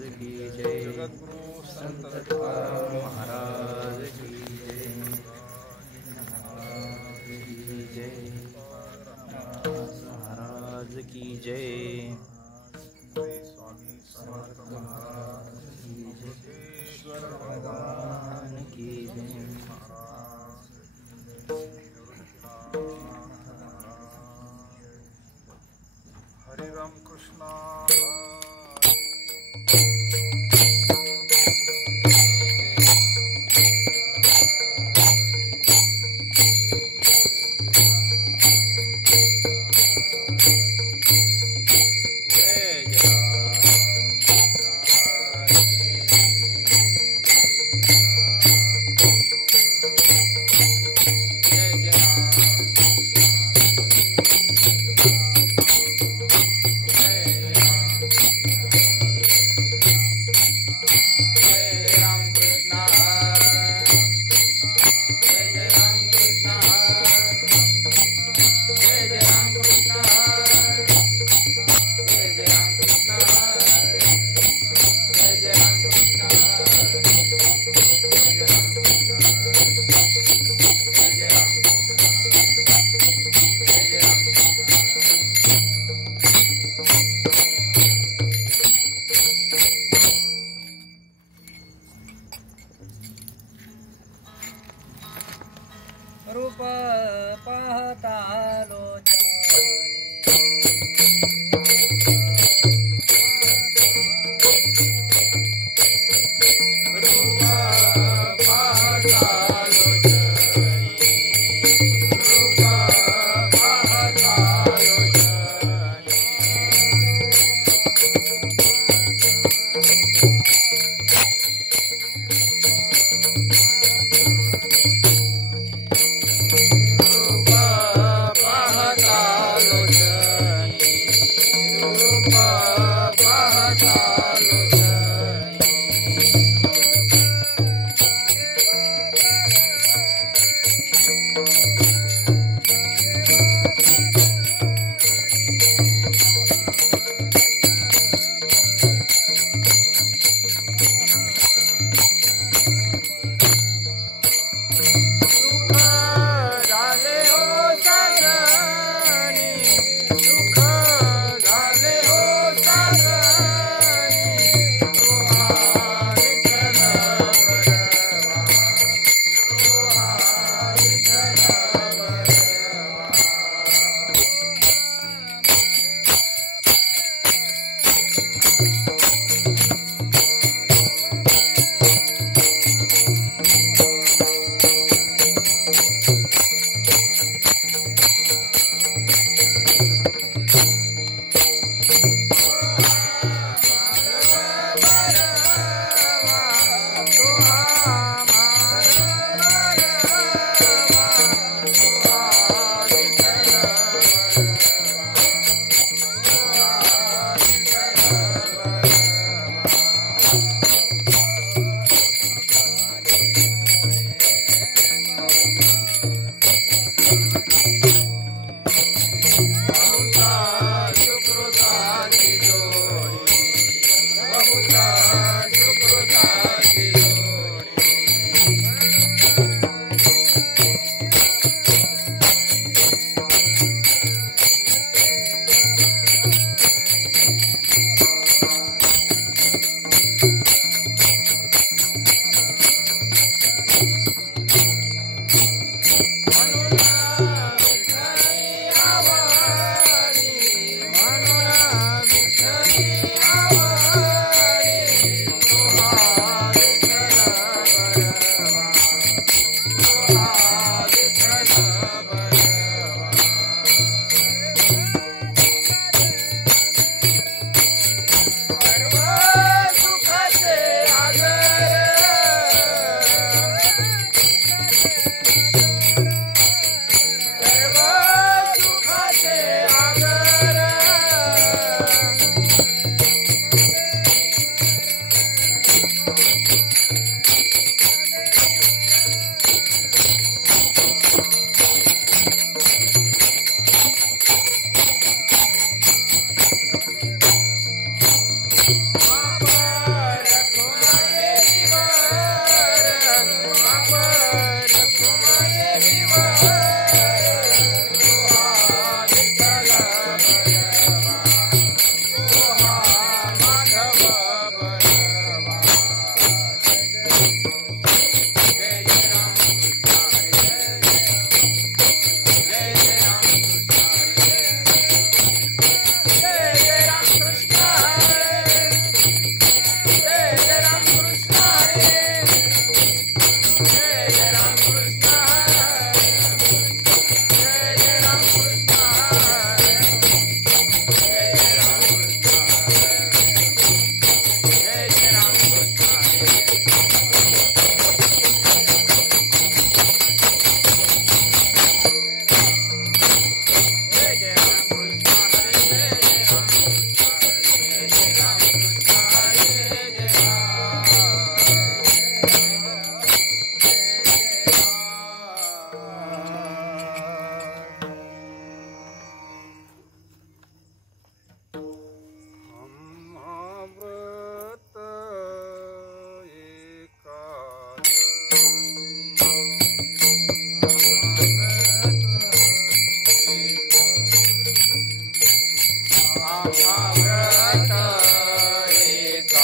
की जय। जगद्गुरु संत तुकाराम महाराज की जय। महाराज की जय। स्वामी समर्थ महाराज ईश्वर भगवान की जय। हरे राम कृष्णा।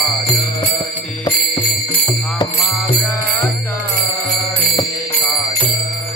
एकादशी आम्हा व्रत एकादशी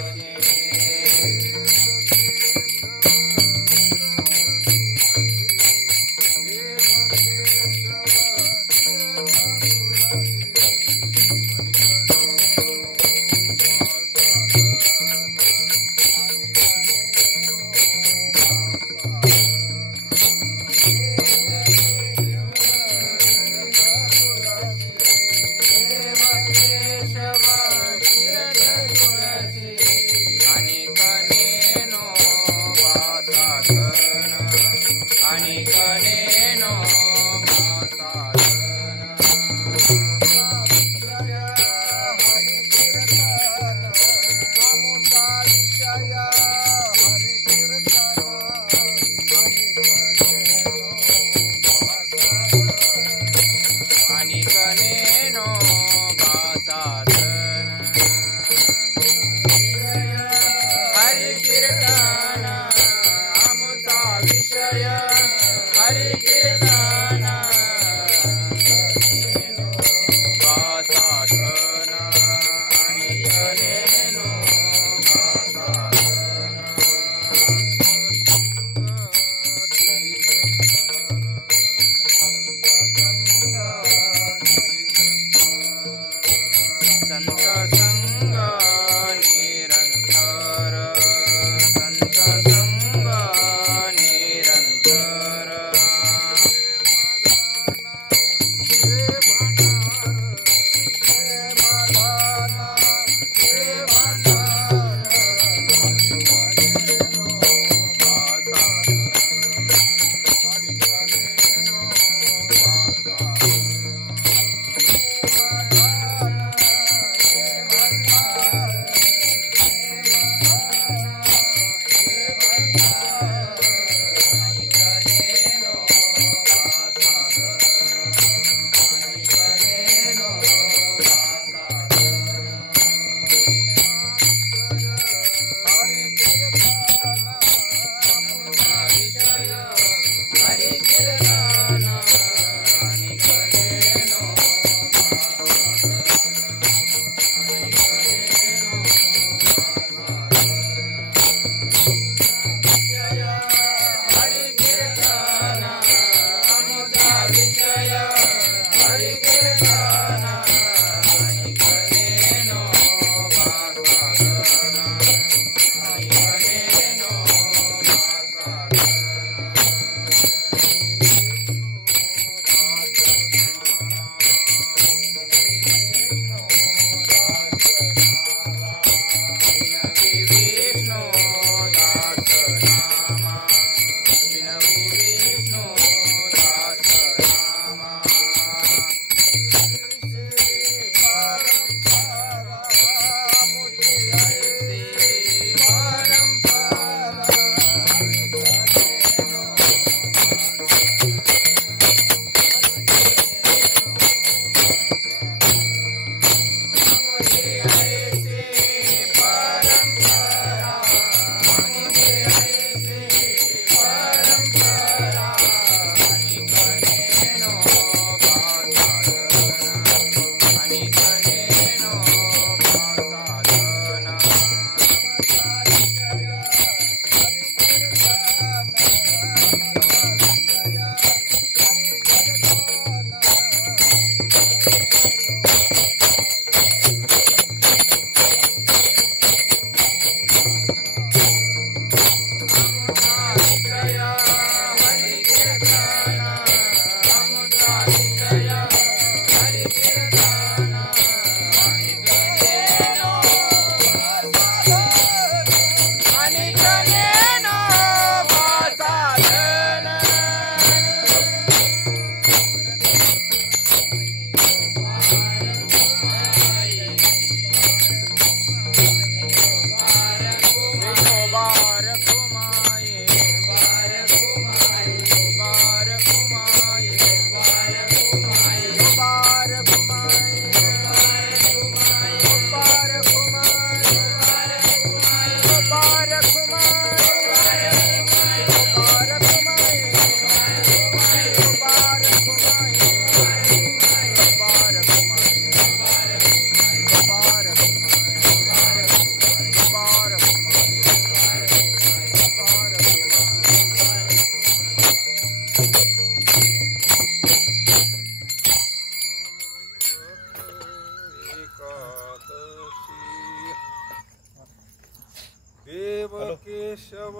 केशव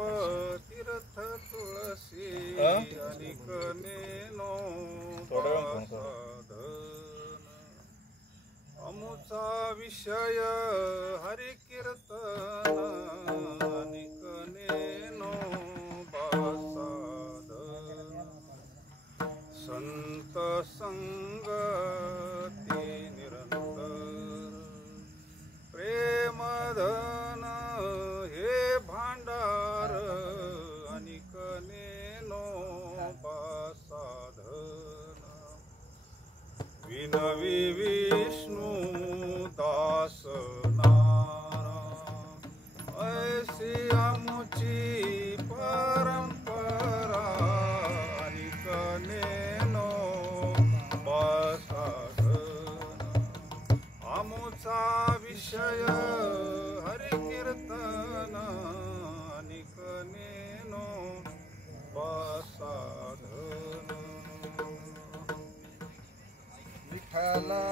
तीर्थ तुळसी अनिक नेनो अमुचा विषय हरि कीर्तन अनिक नेनो बासाधन संत संगती निरंतर प्रेमधन हे भांडार अनिक नेनो बासाधन विनवी विष्णु दास नारायण ऐसी आमुची परंपरा अनिक नेनो बासाधन आमुचा विषय हरि कीर्तन अनिक नेनो बासाधन विठ्ठला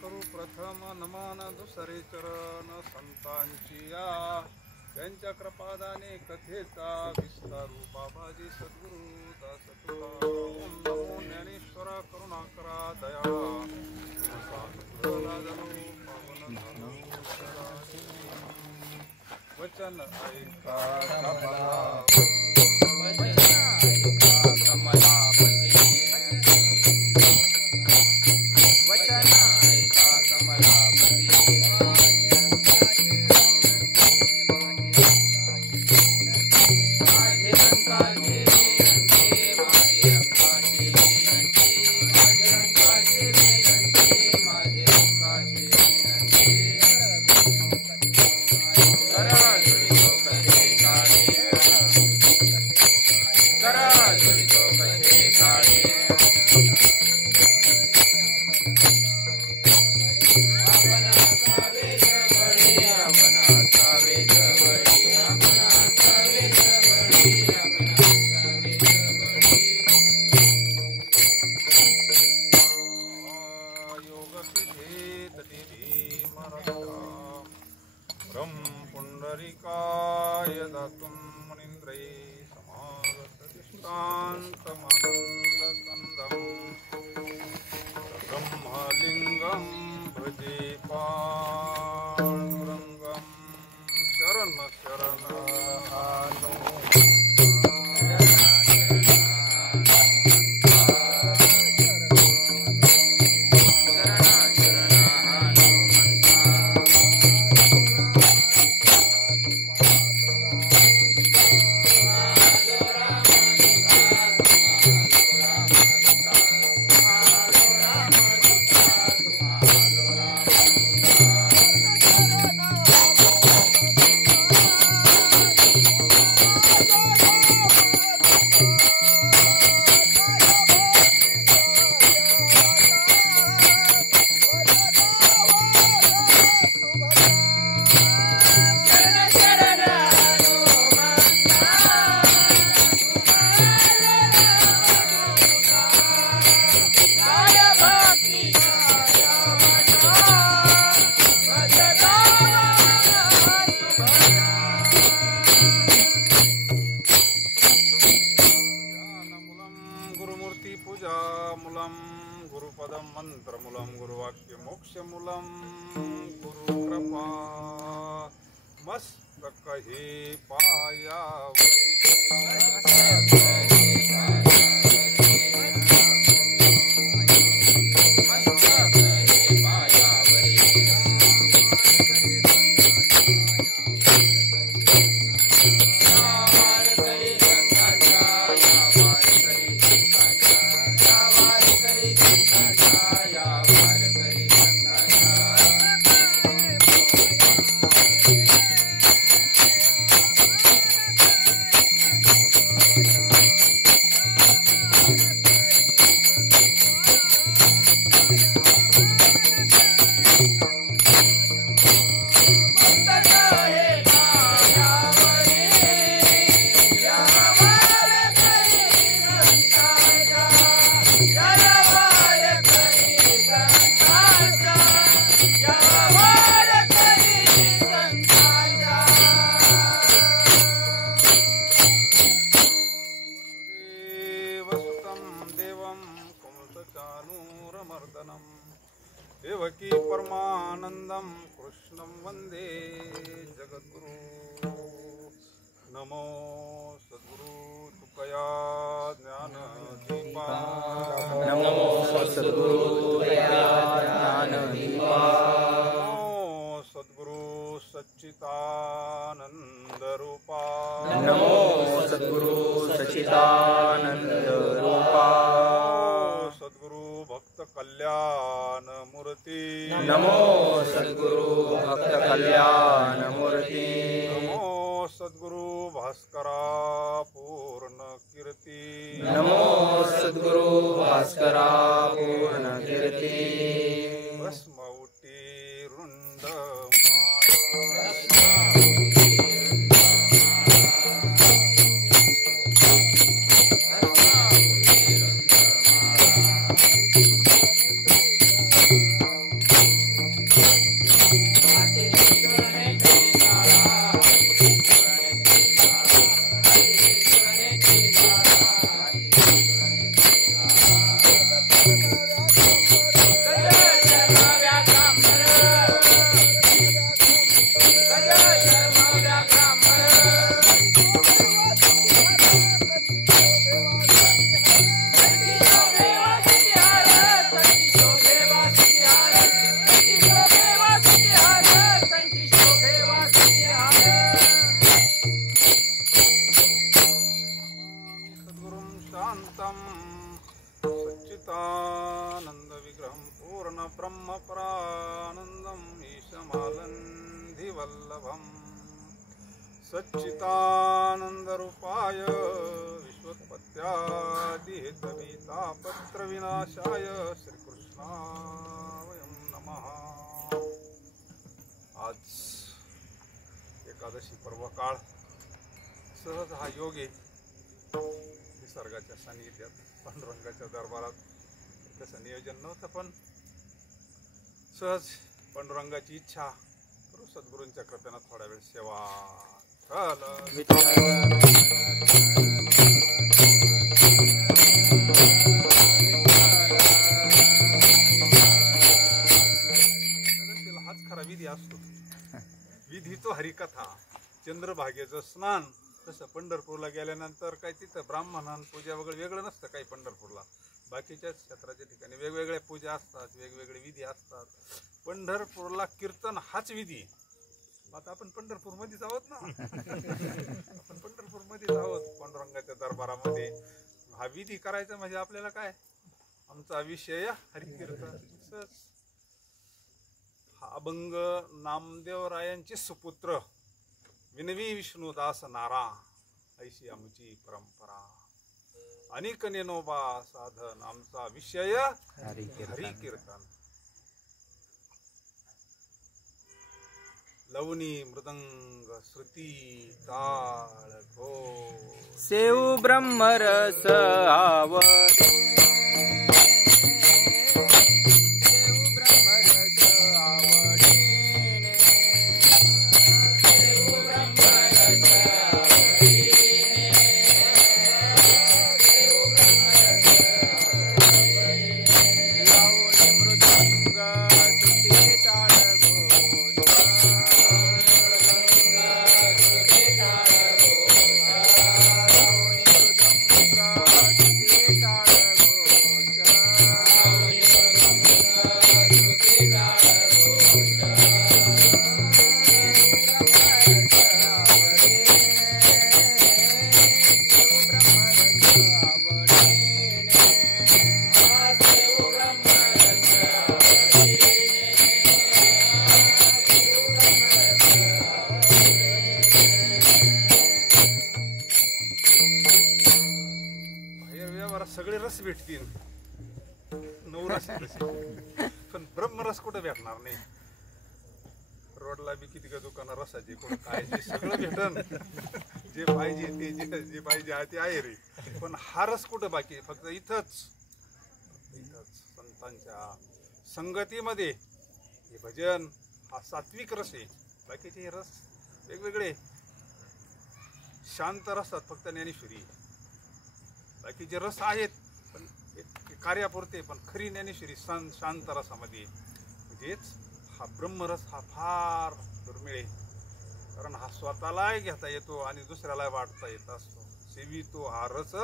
करू प्रथम नमन दुसरे चरण संतांची या त्यांच्या कृपादाने कथेचा विस्तारू बाबाजी सद्गुरु दास तुका ओम नमो ज्ञानेश्वर करुणाकरा दया वचन ऐका पुंडरीकाय दातुं मुनीन्द्रै समागतदिष्टान्तमानन्दकन्दं ब्रह्मलिङ्गं भजे पाण्डुरङ्गं शरण शरणहानो वृक्षमूलं कुरु कृपा मस्तक हे पायावरी देवकी परमानंदं कृष्णं वंदे जगद्गुरु नमो सद्गुरु तुकया ज्ञानदीपा नमो सद्गुरु तुकया ज्ञानदीपा नमो सद्गुरु सच्चिदानंद रूपा नमो सद्गुरु सच्चिदानंद रूपा कल्याण मूर्ति नमो सद्गुरु भक्त कल्याण मूर्ति नमो सद्गुरु भास्करा पूर्ण कीर्ति नमो सद्गुरु भास्करा पूर्ण कीर्ति भस्मौटी रुंड सच्चिदानंद विग्रहं पूर्ण ब्रह्म परानंदं ईशमालंधि वल्लभं सच्चिदानंद रूपाय विश्वोत्पत्त्यादि हेतवे तापत्र विनाशाय श्रीकृष्णाय नमः। आज एकादशी पर्व काळ सहज हा योग आहे निसर्गाच्या सानिध्यात पांडुरंगाच्या दरबारात तसं नियोजन नव्हतं पण सहज पांडुरंगाची इच्छा करू सद्गुरूंच्या कृपेनं थोडा वेळ सेवा हाच खरा विधी असतो। विधी तो हरिकथा चंद्रभागेचं स्नान तसं पंढरपूरला गेल्यानंतर काय तिथं ब्राह्मणां पूजा वगैरे वेगळं नसतं काही पंढरपूरला बाकीच्या क्षेत्राच्या ठिकाणी वेगवेगळ्या पूजा असतात वेगवेगळे विधी असतात। पंढरपूरला कीर्तन हाच विधी आता आपण पंढरपूर मध्येच आहोत ना आपण पंढरपूर मध्येच आहोत पांडुरंगाच्या दरबारामध्ये हा विधी करायचा म्हणजे आपल्याला काय आमचा विषय हरिकीर्तन। हा अभंग नामदेवरायांचे सुपुत्र विनवी विष्णुदास नारा ऐशी आमची परंपरा अनेक नेनोबा साधन आमचा विषय हरिकीर्तन। लवणी मृदंग श्रुती ताळ घोष सेव ब्रह्मरस आवडे भेटतील 9 रस आहेत तसे. पण ब्रह्मरस कुठं भेटणार नाही. रोडला बी किती का दुकानं रसाचे कुठं काय जे सगळं भेटन जे पाहिजे ते जे पाहिजे ते आहे रे. पण हा रस कुठं बाकी फक्त इथंच संतांच्या संगतीमध्ये हे भजन हा सात्विक रस आहे. बाकीचे हे रस वेगवेगळे शांत रसतात फक्त ज्ञानेश्वरी. बाकीचे रस आहेत पण कार्यापुरते, पण खरी ज्ञानेश्वरी शांत रसामध्ये म्हणजेच हा ब्रह्मरस हा फार दुर्मिळ आहे. कारण हा स्वतःलाही घेता येतो आणि दुसऱ्याला वाटता येत असतो. सेवितो हा रस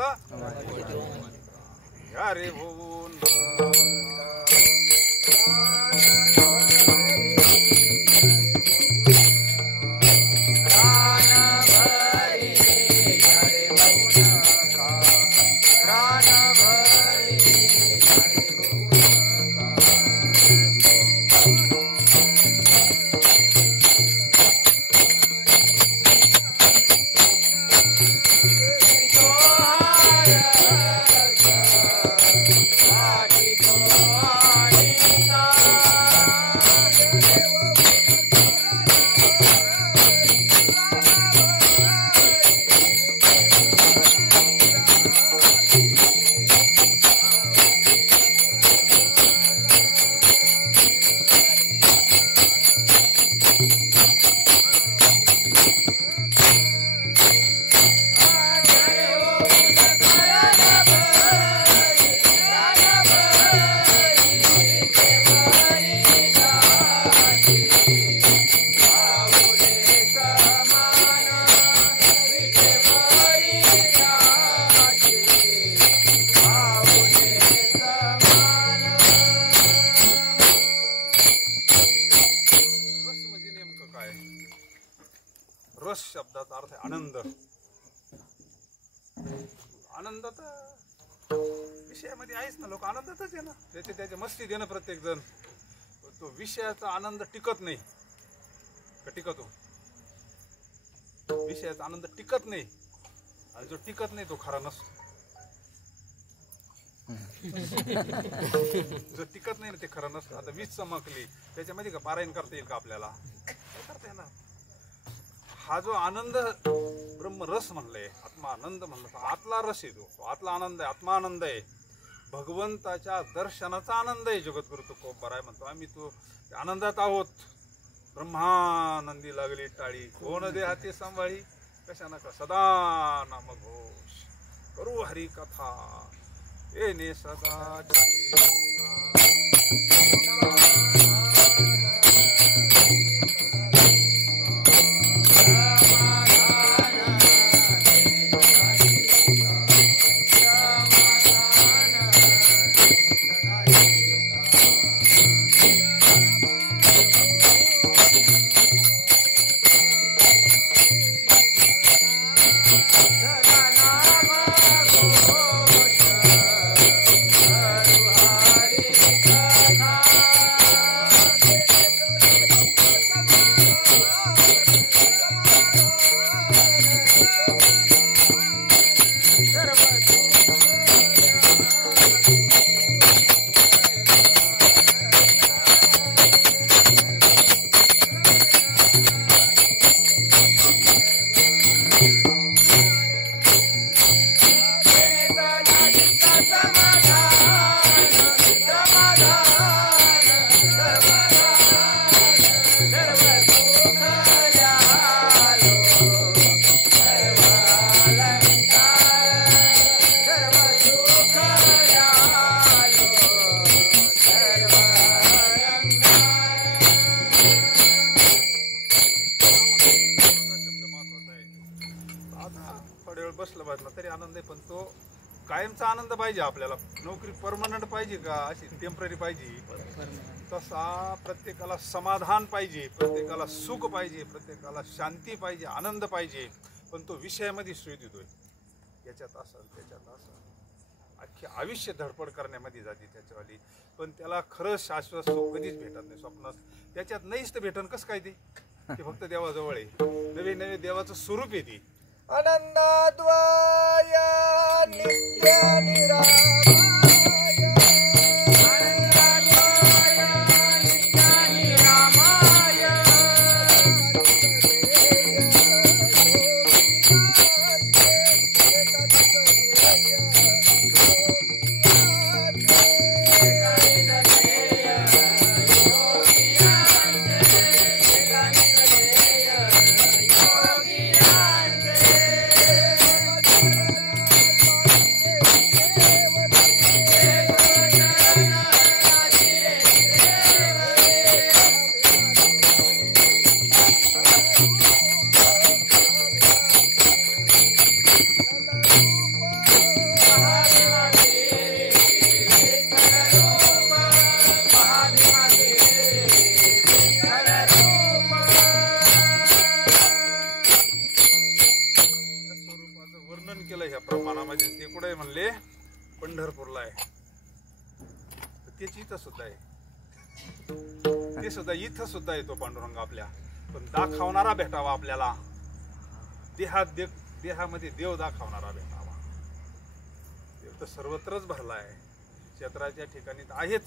घ्या रे भोवून. रस शब्दाचा अर्थ आहे आनंद. आनंद तर विषयामध्ये आहेच ना. लोक आनंदातच आहे ना. त्याचे मस्ती देणं प्रत्येक जण. तो विषयाचा आनंद टिकत नाही का टिकतो? विषयाचा आनंद टिकत नाही आणि जो टिकत नाही तो खरा नसतो. जो टिकत नाही ना ते खरं नसतं. आता वीज चमकली त्याच्यामध्ये का पारायण करता येईल का आपल्याला? करता येणार. हा जो आनंद ब्रह्मरस म्हणलंय, आत्मानंद म्हणलं, आतला रस आहे तो आतला आनंद आहे, आत्मानंद आहे, भगवंताच्या दर्शनाचा आनंद आहे. जगद्गुरु तुकोबाराय म्हणतो आम्ही तो आनंदात आहोत. ब्रह्मानंदी लागली टाळी, कोण दे हाती सांभाळी, कशा नका सदा नामघोष करू हरी कथा येणे सदा. बसलं पाहिजे तरी आनंद आहे. पण तो कायमचा आनंद पाहिजे आपल्याला. नोकरी परमनंट पाहिजे का अशी टेम्पररी पाहिजे? तसा प्रत्येकाला समाधान पाहिजे, प्रत्येकाला सुख पाहिजे, प्रत्येकाला शांती पाहिजे, आनंद पाहिजे. पण तो विषयामध्ये सोय देतोय, याच्यात असेल त्याच्यात असेल, अख्खे आयुष्य धडपड करण्यामध्ये जाते त्याच्यावाली. पण त्याला खरं शाश्वत सुख कधीच भेटत नाही. स्वप्नात त्याच्यात नाहीच तर भेटन कसं काय? ते फक्त देवाजवळ आहे. नवे नवे देवाचं स्वरूप येते. आनंदाद्वय नित्य निरामय प्रमाणामध्ये ते कुठे म्हणले पंढरपूरला आहे. त्याची इथं सुद्धा आहे, ते सुद्धा इथं सुद्धा येतो पांडुरंग आपल्या. पण दाखवणारा भेटावा आपल्याला, देहामध्ये देव दाखवणारा भेटावा. देव तर सर्वत्रच भरला आहे, क्षेत्राच्या ठिकाणी तर आहेच,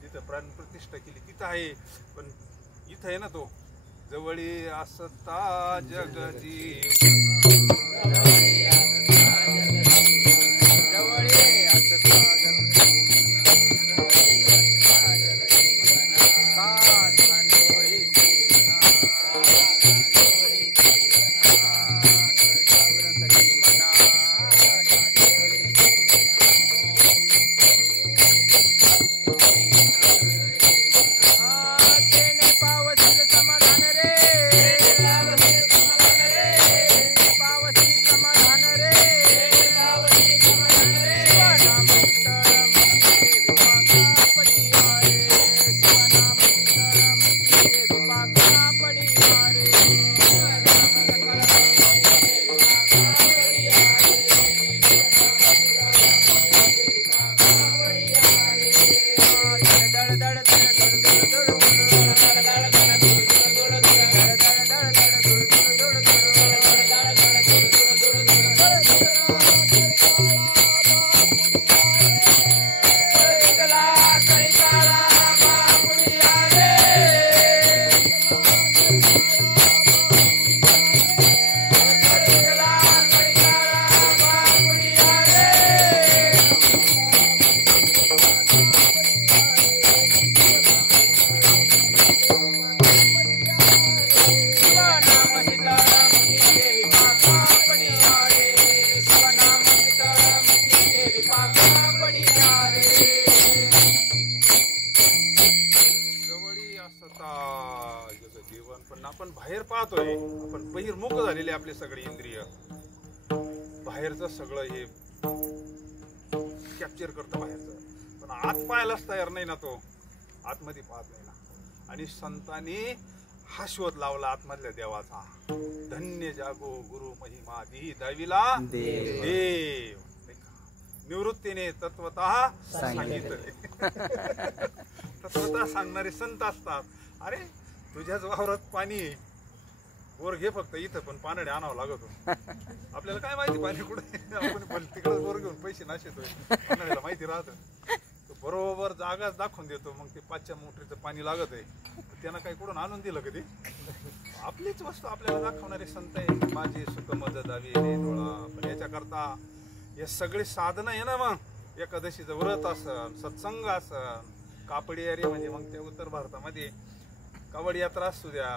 जिथं प्राणप्रतिष्ठा केली तिथं आहे. पण इथं आहे ना तो, जवळी असता जगजीवन आपण बाहेर पाहतोय, आपण बहिर्मुख झालेले आपले सगळे इंद्रिय, बाहेरचं सगळं हे कॅप्चर करतं बाहेरचं, पण आत पाहायलाच तयार नाही ना तो, आतमध्ये पाहत नाही ना. आणि संतांनी हा शोध लावला आतमधल्या देवाचा. धन्य जागो गुरु महिमा दी दविला देव, निवृत्तीने तत्वतः सांगितले. तत्वतः सांगणारे संत असतात. अरे तुझ्याच वावरात पाणी बोर घे फक्त, इथं पण पाण्याने आणावं लागतो. आपल्याला काय माहिती पाणी कुठे, आपण तिकडे बोर घेऊन पैसे नाशितोय, पाण्याला माहिती राहतं. तो बरोबर जागाच दाखवून देतो. मग ते 5च्या मोटरीचं पाणी लागत आहे, त्यांना काही कुठून आणून दिलं कधी. आपलीच वस्तू आपल्याला दाखवणारे संत आहे. माझे सुख मज दावी रे डोळा. पण याच्याकरता हे सगळे साधन आहे ना. मग एकादशीचं व्रत असन, सत्संग असन, कापडी अरे म्हणजे मग त्या उत्तर भारतामध्ये कावड यात्रा असू द्या,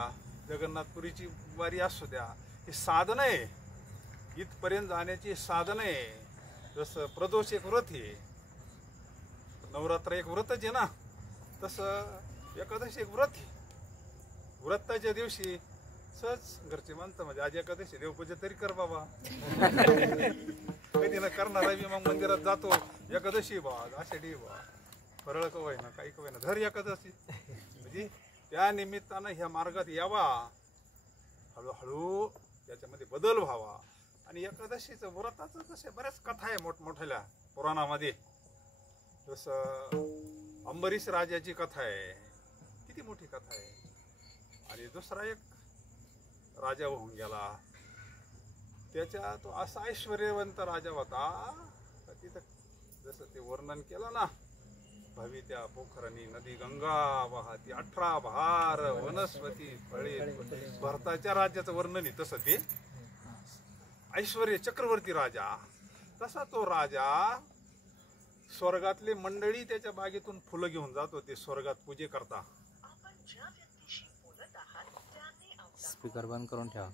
जगन्नाथपुरीची वारी असू द्या, हे साधन आहे. इथपर्यंत जाण्याची साधन आहे. जसं प्रदोष एक व्रत आहे, नवरात्र एक व्रतच आहे ना, तसं एकादशी एक व्रत आहे. व्रताच्या दिवशी सहज घरचे माणसं म्हणजे आज एकादशी देवपूजा तरी कर बाबा, कधी ना करणार बी मग मंदिरात जातो. एकादशी बा, आषाढी बा, फरळ कवाय ना काही कवाय ना, धर एकादशी. म्हणजे त्या निमित्तानं ह्या मार्गात यावा, हळूहळू त्याच्यामध्ये बदल व्हावा. आणि एकादशीचं व्रताचं तसे बऱ्याच कथा आहे मोठमोठ्या पुराणामध्ये. जसं अंबरीश राजाची कथा आहे, किती मोठी कथा आहे. आणि दुसरा एक राजा होऊन गेला, त्याच्या तो असा ऐश्वर्यवंत राजा होता का तिथं जसं ते वर्णन केलं ना, भवी त्या पोखरणी नदी गंगा वाहती 18 बहार वनस्पती फळे, भरताच्या राज्याचं वर्णन आहे तसं ते ऐश्वर्य चक्रवर्ती राजा. तसा तो राजा स्वर्गातले मंडळी त्याच्या बागेतून फुलं घेऊन जात होते स्वर्गात पूजे करता. स्पीकर बंद करून ठेवा.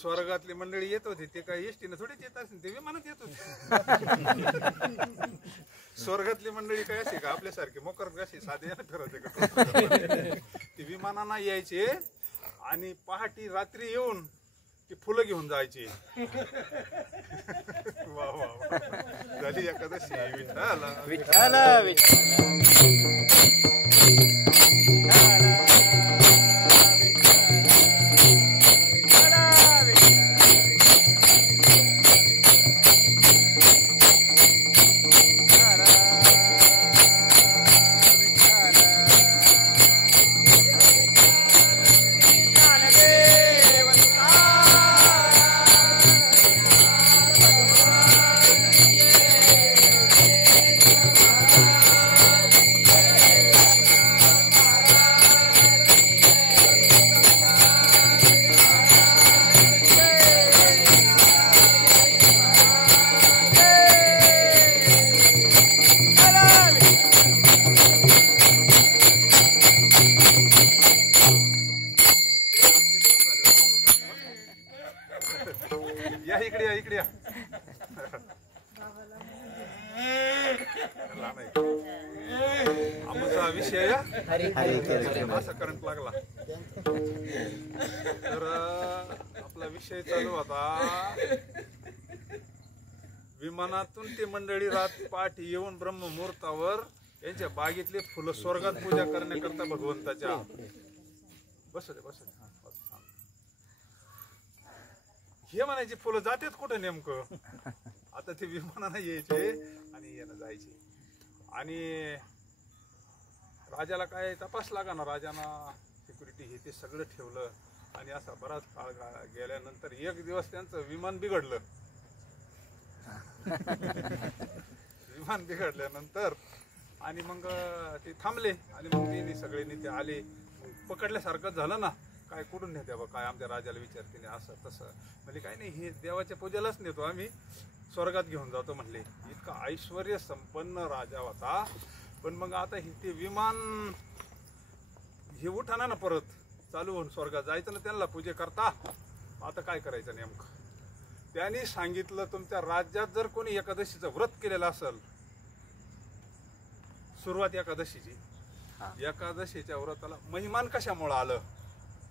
स्वर्गातली मंडळी येत होती ते काय एसटीनं थोडीच येत असेल, ते विमानात येत होते. स्वर्गातली मंडळी काय असे का आपल्यासारखे मोकर कशी साधे फिरवते का, ते विमानांना यायचे आणि पहाटी रात्री येऊन ती फुलं घेऊन जायची. वा वा वा. झाली एकादशी. विठ्ठला विठ्ठल विठ्ठल या इकडे या इकडे या. आमचा विषय असा करंट लागला तर आपला विषय चालू होता. विमानातून ते मंडळी रात पहाटे येऊन ब्रह्ममुहूर्तावर यांच्या बागेतले फुलं स्वर्गात पूजा करण्याकरता भगवंताच्या. बस दे बस. हे म्हणायचे फुलं जातात कुठं नेमकं. आता ते विमानानं यायचे आणि यानं जायचे. आणि राजाला काय तपास लागा ना, राजानं सिक्युरिटी हे ते सगळं ठेवलं. आणि असा बराच काळ गेल्यानंतर एक दिवस त्यांचं विमान बिघडलं. विमान बिघडल्यानंतर आणि मग ते थांबले आणि मग ते सगळे नेते आले. पकडल्यासारखं झालं ना, काय कुठून नेते बा, काय आमच्या राजाला विचारते असं तसं. म्हणजे काय नाही, हे देवाच्या पूजेलाच नेतो आम्ही, स्वर्गात घेऊन जातो म्हणले. इतका ऐश्वर्य संपन्न राजा होता. पण मग आता ते विमान हे उठाना ना परत चालू होऊन स्वर्गात जायचं ना त्यांना पूजे करता. आता काय करायचं नेमकं. त्यांनी सांगितलं तुमच्या राज्यात जर कोणी एकादशीचं व्रत केलेलं असेल, सुरुवात एकादशीची, एकादशीच्या व्रताला महिमान कशामुळं आलं.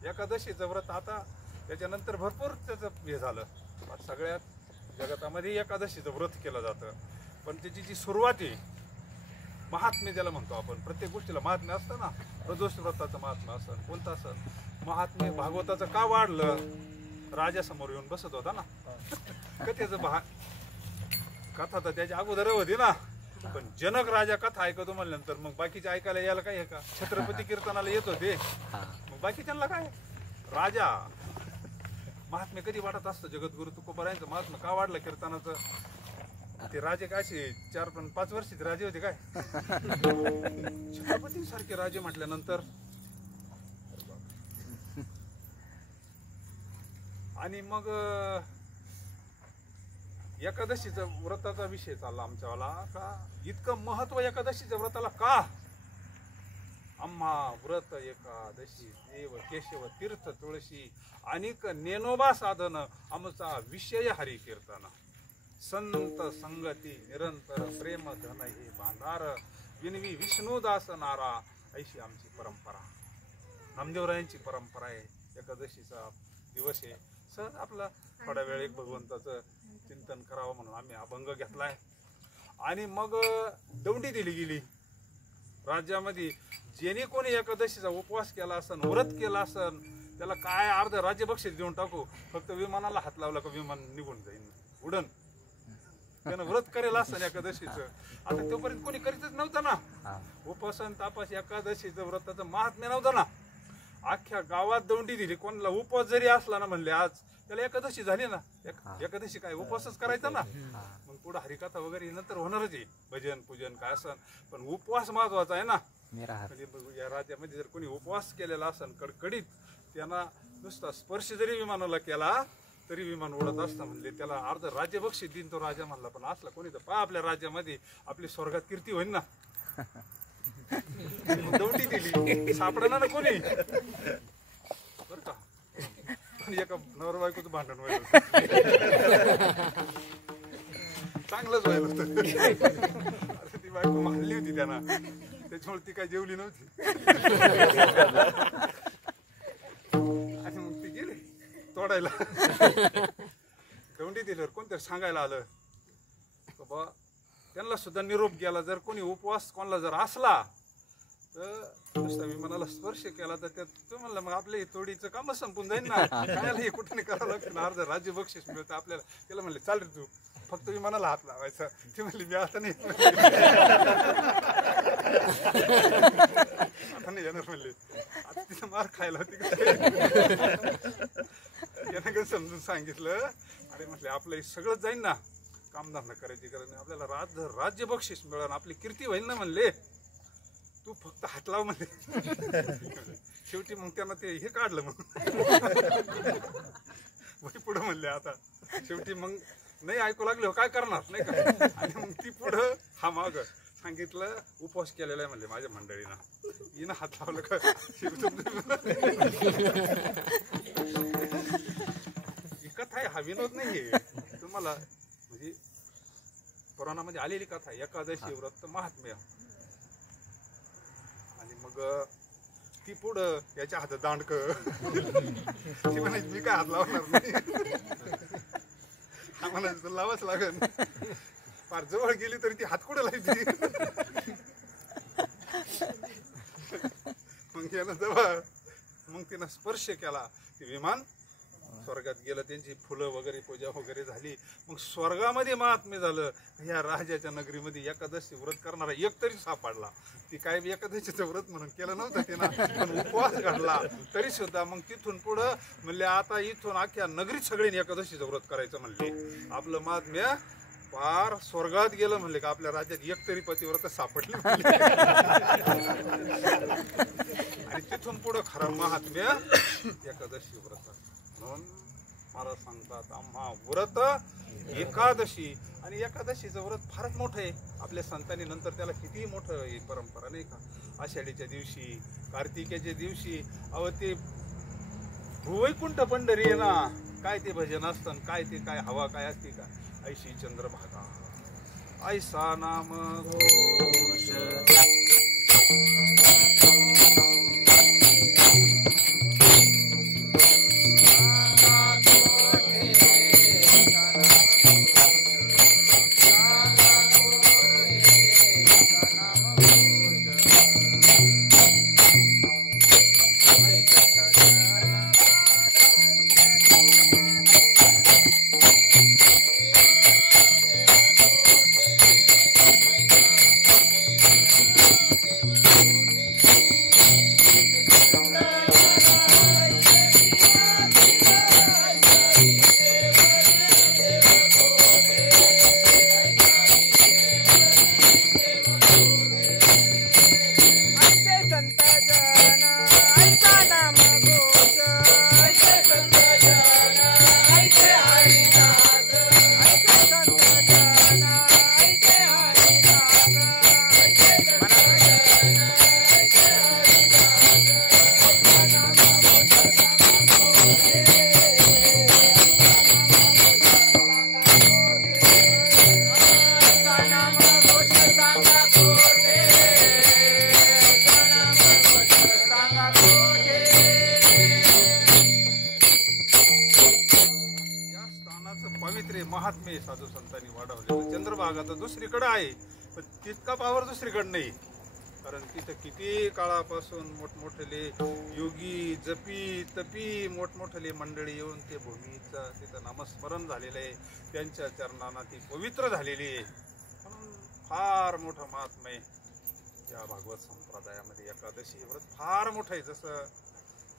एकादशीचं व्रत आता त्याच्यानंतर भरपूर त्याचं हे झालं. सगळ्यात जगतामध्ये एकादशीचं व्रत केलं जातं. पण त्याची जी सुरुवात आहे, महात्म्य ज्याला म्हणतो आपण, प्रत्येक गोष्टीला महात्म्य असतं ना. प्रदोष व्रताचं महात्म्य असतं, कोणतं असं महात्म्य. भागवताचं का वाढलं, राजासमोर येऊन बसत होता ना. कथेचं कथा तर त्याच्या अगोदर होती ना. पण जनक राजा कथा ऐकतो म्हणल्यानंतर मग बाकीचे ऐकायला यायला काय आहे का. छत्रपती कीर्तनाला येत होते, मग बाकीच्यांना काय. राजा महात्म्य कधी वाटत असतं. जगद्गुरु तुकोबारायांचं महात्म्य का वाढलं कीर्तनाचं. ते राजे काय 4-5 वर्षाचे राजे होते काय. छत्रपती सारखे राजे म्हटल्यानंतर. आणि मग एकादशीचा व्रताचा विषय चालला आमच्यावाला का. इतकं महत्व एकादशीच्या व्रताला का. आम्हा व्रत एकादशी देव केशव तीर्थ तुळशी अनेक नेनोबा साधन आमचा विषय हरी कीर्तन. संत संगती निरंतर प्रेम धन हे बांधार विनवी विष्णुदास नारा ऐशी आमची परंपरा. नामदेवरायांची परंपरा आहे. एकादशीचा दिवस आहे. सहज आपला थोडा वेळ एक भगवंताचं चिंतन करावं म्हणून आम्ही अभंग घेतलाय. आणि मग दौंडी दिली गेली राज्यामध्ये. जेणे कोणी एकादशीचा उपवास केला असन, व्रत केला असन, त्याला काय अर्ध राज्य बक्षीस देऊन टाकू. फक्त विमानाला हात लावला का विमान निघून जाईल, उडन. त्यानं व्रत करेल असं एकादशीचं. आता तोपर्यंत कोणी करीतच नव्हतं ना. उपासन तापास एकादशीचं व्रताचं महात्म्य नव्हतं ना. अख्ख्या गावात दौंडी दिली. कोणाला उपवास जरी असला ना म्हणले आज त्याला एकादशी झाली ना, एकादशी काय उपवासच करायचा ना. मग पुढे हरिकथा वगैरे नंतर होणारच आहे, भजन पूजन काय असं, पण उपवास महत्वाचा आहे ना. म्हणजे या राज्यामध्ये जर कोणी उपवास केलेला असेल कडकडीत, त्यांना नुसता स्पर्श जरी विमानाला केला तरी विमान उडत असतं. म्हणले त्याला अर्ध राज्य बक्षीस दिन तो राजा म्हणला. पण असला कोणी तर पहा आपल्या राज्यामध्ये आपली स्वर्गात कीर्ती होईल ना. दौंडी दिली सापडणार ना कोणी बर का. पण एका नवरा बायकोचं भांडण व्हायला चांगलंच व्हायला होतं. ती बायको मारली होती त्यांना, त्याच्यामुळे ती काय जेवली नव्हती. आणि मग ती गेली तोडायला. दौंडी दिल्यावर कोणतरी सांगायला आलं बाबा त्यांना सुद्धा निरोप गेला, जर कोणी उपवास कोणाला जर असला तर नुसता विमानाला स्पर्श केला तर तू म्हणलं मग आपल्या तोडीचं काम संपून जाईल ना. काय हे कुठे नाही करावं लागतं, अर्ध राज्य बक्षीस मिळतं आपल्याला. त्याला म्हणले चाल रे तू फक्त विमानाला हात लावायचा. ती म्हणली मी आता नाही आता नाही येणार म्हणले. आता तिथं मार खायला होती. यानं काही समजून सांगितलं, अरे म्हटले आपलं सगळं जाईन ना, कामधंदा करायची गरज नाही, आपल्याला राज्य बक्षीस मिळेल, आपली कीर्ती होईल ना म्हणले. तू फक्त हात लाव म्हणले. शेवटी मग त्यांना ते हे काढलं मग वही पुढं म्हणले. आता शेवटी मग नाही ऐकू लागले काय करणार नाही का. आणि मग ती पुढं हा माग सांगितलं उपवास केलेला आहे म्हणले माझ्या मंडळीनं. हिनं हात लावलं का ही कथा आहे, हा विनोद नाहीये. तुम्हाला म्हणजे पुराणामध्ये आलेली कथा आहे, एकादशी व्रत महात्म्य. आणि मग ती पुढं याच्या हातात दांडक ती म्हणायची मी काय हात लावणार नाही. हा म्हणायचं लावाच लागन. फार जवळ गेली तरी ती हात कुठं लावायची. मग यानं जवळ मग तिनं स्पर्श केला, ते विमान स्वर्गात गेलं. त्यांची फुलं वगैरे पूजा वगैरे झाली. मग स्वर्गामध्ये महात्म्य झालं. ह्या राजाच्या नगरीमध्ये एकादशी व्रत करणारा एक तरी सापडला. ती काय एकादशीचं व्रत म्हणून केलं नव्हतं तिनं, पण उपवास घडला तरी सुद्धा. मग तिथून पुढं म्हणले आता इथून अख्ख्या नगरीत सगळ्यांनी एकादशीचं व्रत करायचं म्हणले. आपलं महात्म्य पार स्वर्गात गेलं म्हणले का आपल्या राज्यात एक तरी पतिव्रत सापडले. आणि तिथून पुढं खरं महात्म्य एकादशी व्रत. म्हणून मला सांगतात आम्हा व्रत एकादशी. आणि एकादशीचं व्रत फारच मोठं आहे. आपल्या संतांनी नंतर त्याला किती मोठं आहे परंपरा नाही का. आषाढीच्या दिवशी, कार्तिकेच्या दिवशी अव ते भुवैकुंठ पंढरी आहे ना, काय ते भजन असतं, काय ते काय हवा काय असते का. ऐशी चंद्रभागा ऐसा नाम घोष. महात्म्य साधू संतांनी वाढवले. चंद्रभागा तर दुसरीकडे आहे, पण तितका पावर दुसरीकडे नाही. कारण तिथं किती काळापासून मोठमोठे योगी जपी तपी मोठमोठे मंडळी येऊन ते भूमीचं तिथं नामस्मरण झालेलं आहे. त्यांच्या चरणांना ती पवित्र झालेली आहे. म्हणून फार मोठं महात्म्य या भागवत संप्रदायामध्ये एकादशी व्रत फार मोठं आहे. जसं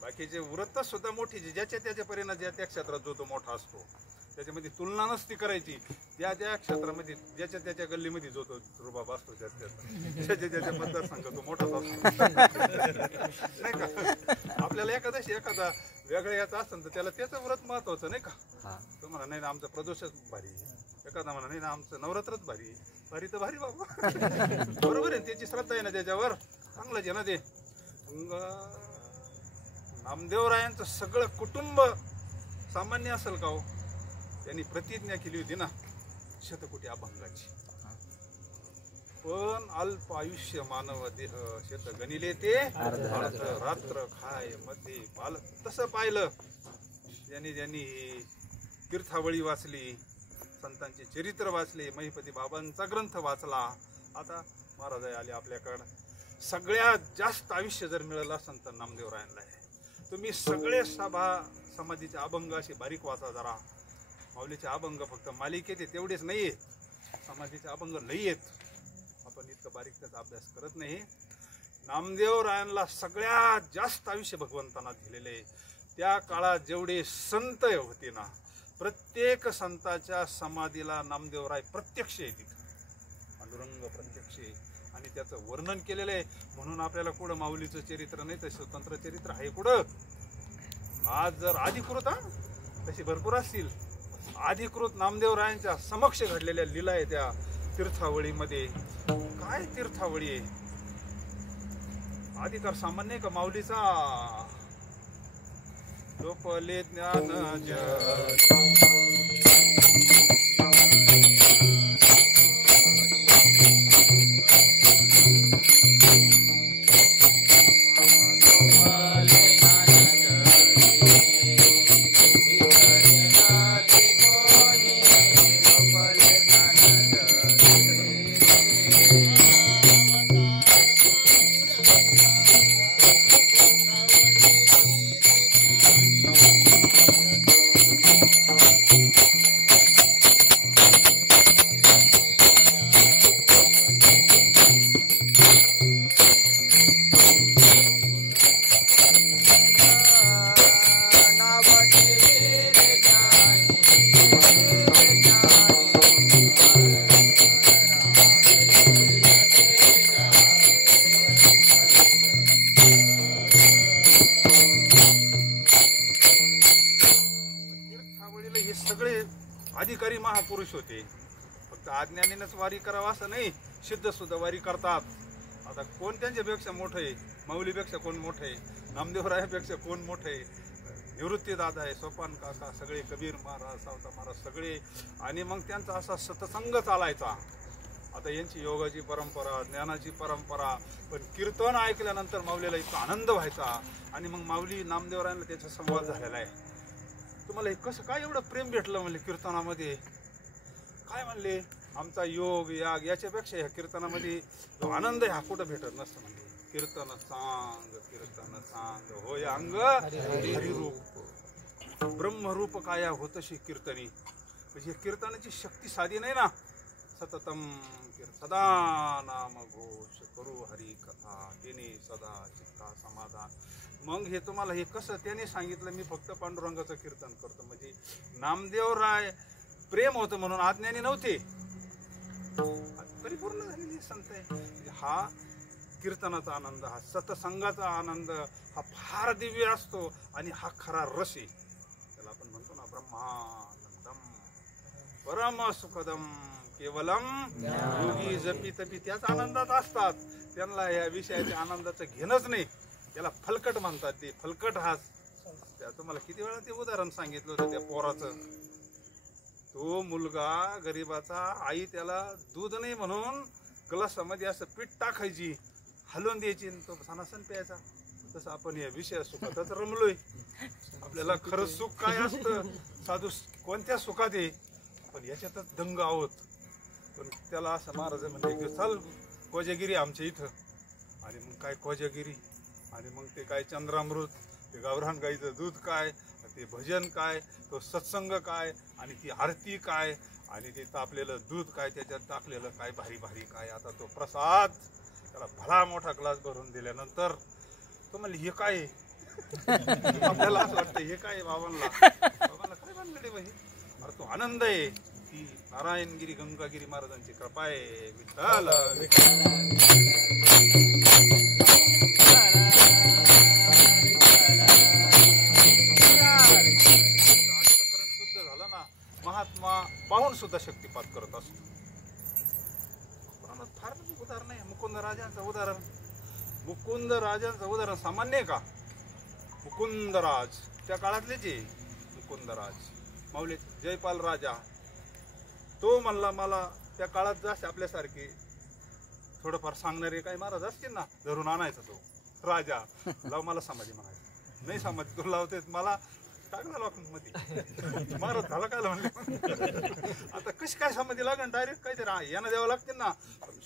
बाकीचे व्रत सुद्धा मोठी ज्याच्या त्याच्या परीने ज्या त्या क्षेत्रात जो तो मोठा असतो त्याच्यामध्ये तुलना नसती करायची. त्या त्या क्षेत्रामध्ये ज्याच्या त्याच्या गल्लीमध्ये जो तो रुबाब असतो ज्याच्या त्याच्या मतदारसंघ तो मोठाच असतो नाही का. आपल्याला एखादा वेगळ्या याचा असेल तर त्याला त्याचं व्रत महत्वाचं नाही का. तो म्हणा नाही ना आमचं प्रदोषच भारी, एखादा म्हणा नाही ना आमचं नवरात्रच भारी. भारी तर भारी बाबा बरोबर आहे, त्याची श्रद्धा आहे ना त्याच्यावर, चांगलंच आहे ना ते. नामदेवरायांचं सगळं कुटुंब सामान्य असेल का हो. त्यांनी प्रतिज्ञा केली होती ना शतकोटी अभंगाची, पण अल्प आयुष्य मानव देह शेत गणिले ते रात्र खाय मध्ये पाल. तसं पाहिलं ज्यांनी तीर्थावळी वाचली, संतांचे चरित्र वाचले, महिपती बाबांचा ग्रंथ वाचला. आता महाराज आले आपल्याकडं. सगळ्यात जास्त आयुष्य जर मिळालं असेल तर नामदेवरायांना आहे. तुम्ही सगळे समाधीचे अभंग असे बारीक वाचा जरा. माऊलीचे अभंग फक्त मालिकेत तेवढेच नाहीये, समाधीचे अभंग लई आहेत. आपण इतकं बारीक त्याचा अभ्यास करत नाही. नामदेवरायांना सगळ्यात जास्त आयुष्य भगवंतांना दिलेले. त्या काळात जेवढे संत होते ना, प्रत्येक संताच्या समाधीला नामदेवराय प्रत्यक्ष येतील, पांडुरंग प्रत्यक्ष, आणि त्याचं वर्णन केलेलं आहे. म्हणून आपल्याला कुठं माऊलीचं चरित्र नाही तर स्वतंत्र चरित्र आहे कुठं. आज जर अधिकृत तशी भरपूर असतील, अधिकृत नामदेवरायांच्या समक्ष घडलेल्या लीला आहे त्या तीर्थावळीमध्ये. काय तीर्थावळी आहे, अधिकार सामान्य आहे का माऊलीचा. लोपले ज्ञान अधिकारी महापुरुष होते. फक्त अज्ञानीनच वारी करावं असं नाही, सिद्ध सुद्धा वारी करतात. आता कोण त्यांच्यापेक्षा मोठं आहे, माऊलीपेक्षा कोण मोठं आहे, नामदेवरायापेक्षा कोण मोठं आहे, निवृत्ती दादा आहे, सोपान काका, सगळे कबीर महाराज, सावता महाराज सगळे. आणि मग त्यांचा असा सतसंग चालायचा. आता यांची योगाची परंपरा, ज्ञानाची परंपरा, पण कीर्तन ऐकल्यानंतर माऊलीला इतका आनंद व्हायचा. आणि मग माऊली नामदेवरायांना त्याचा संवाद झालेला आहे. तुम्हाला कसं काय एवढं प्रेम भेटलं म्हणले कीर्तनामध्ये. काय म्हणले, आमचा योग याग याच्यापेक्षा ह्या कीर्तनामध्ये जो आनंद आहे हा कुठं भेटत नसतं. म्हणजे कीर्तन सांग होय अंग हरिरूप ब्रह्मरूप काया होतशी कीर्तनी. म्हणजे कीर्तनाची शक्ती साधी नाही ना. सततम सदा नाम घोष करू हरी कथा तेने सदा चित्ता समाधान. मग हे तुम्हाला हे कसं त्याने सांगितलं, मी फक्त पांडुरंगाचं कीर्तन करतो. म्हणजे नामदेवराय प्रेम होतं म्हणून अज्ञानी नव्हते, परिपूर्ण झालेली संत आहे. म्हणजे हा कीर्तनाचा आनंद, हा सतसंगाचा आनंद हा फार दिव्य असतो. आणि हा खरा रस आहे. त्याला आपण म्हणतो ना ब्रह्मानंदम परम सुखदम केवलम योगी जपी तपी. त्याच आनंदात असतात. त्यांना या विषयाच्या आनंदाचं घेणंच नाही. त्याला फलकट म्हणतात. ते फलकट हाच. त्या तुम्हाला किती वेळा ते उदाहरण सांगितलं होतं त्या पोराचं. तो मुलगा गरीबाचा, आई त्याला दूध नाही म्हणून ग्लासामध्ये असं पीठ टाकायची, हलवून द्यायची, तो सणासण प्यायचा. तसं आपण या विषया सुखातच रमलोय. आपल्याला खरं सुख काय असतं, साधू कोणत्या सुखात आहे, पण याच्यातच दंग आहोत. पण त्याला असं महाराज म्हणजे चल कोजागिरी आमच्या इथं. आणि मग काय कोजागिरी, आणि मग ते काय चंद्रामृत, ते गावरान गाईचं दूध काय, ते भजन काय, तो सत्संग काय, आणि ती आरती काय, आणि ते तापलेलं दूध काय, त्याच्यात टाकलेलं काय भारी भारी काय. आता तो प्रसाद त्याला भला मोठा ग्लास भरून दिल्यानंतर तो म्हणले हे काय. आपल्याला असं वाटतं हे काय बाबांना काय भानगडी बाई. अरे तो आनंद आहे, ती नारायणगिरी गंगागिरी महाराजांची कृपा आहे. विठ्ठल अंतःकरण शुद्ध झालं ना, महात्मा पाहून सुद्धा शक्तिपात करत असतो. पुराणात फार उदाहरण आहे. मुकुंद राजांचं उदाहरण सामान्य आहे का? मुकुंदराज त्या काळातलेच आहे. मुकुंदराज माऊली जयपाल राजा, तो म्हणला मला त्या काळात जास्त आपल्यासारखे थोडंफार सांगणारे काही महाराज असतील ना, धरून आणायचा तो राजा. लाव मला समाधी म्हणायचं. नाही समाधी तुला लावते, मला टाकला लोकांमध्ये महाराज झाला काय म्हणले. आता कशी काय समाधी लागण? डायरेक्ट काहीतरी यांना द्यावं लागते ना.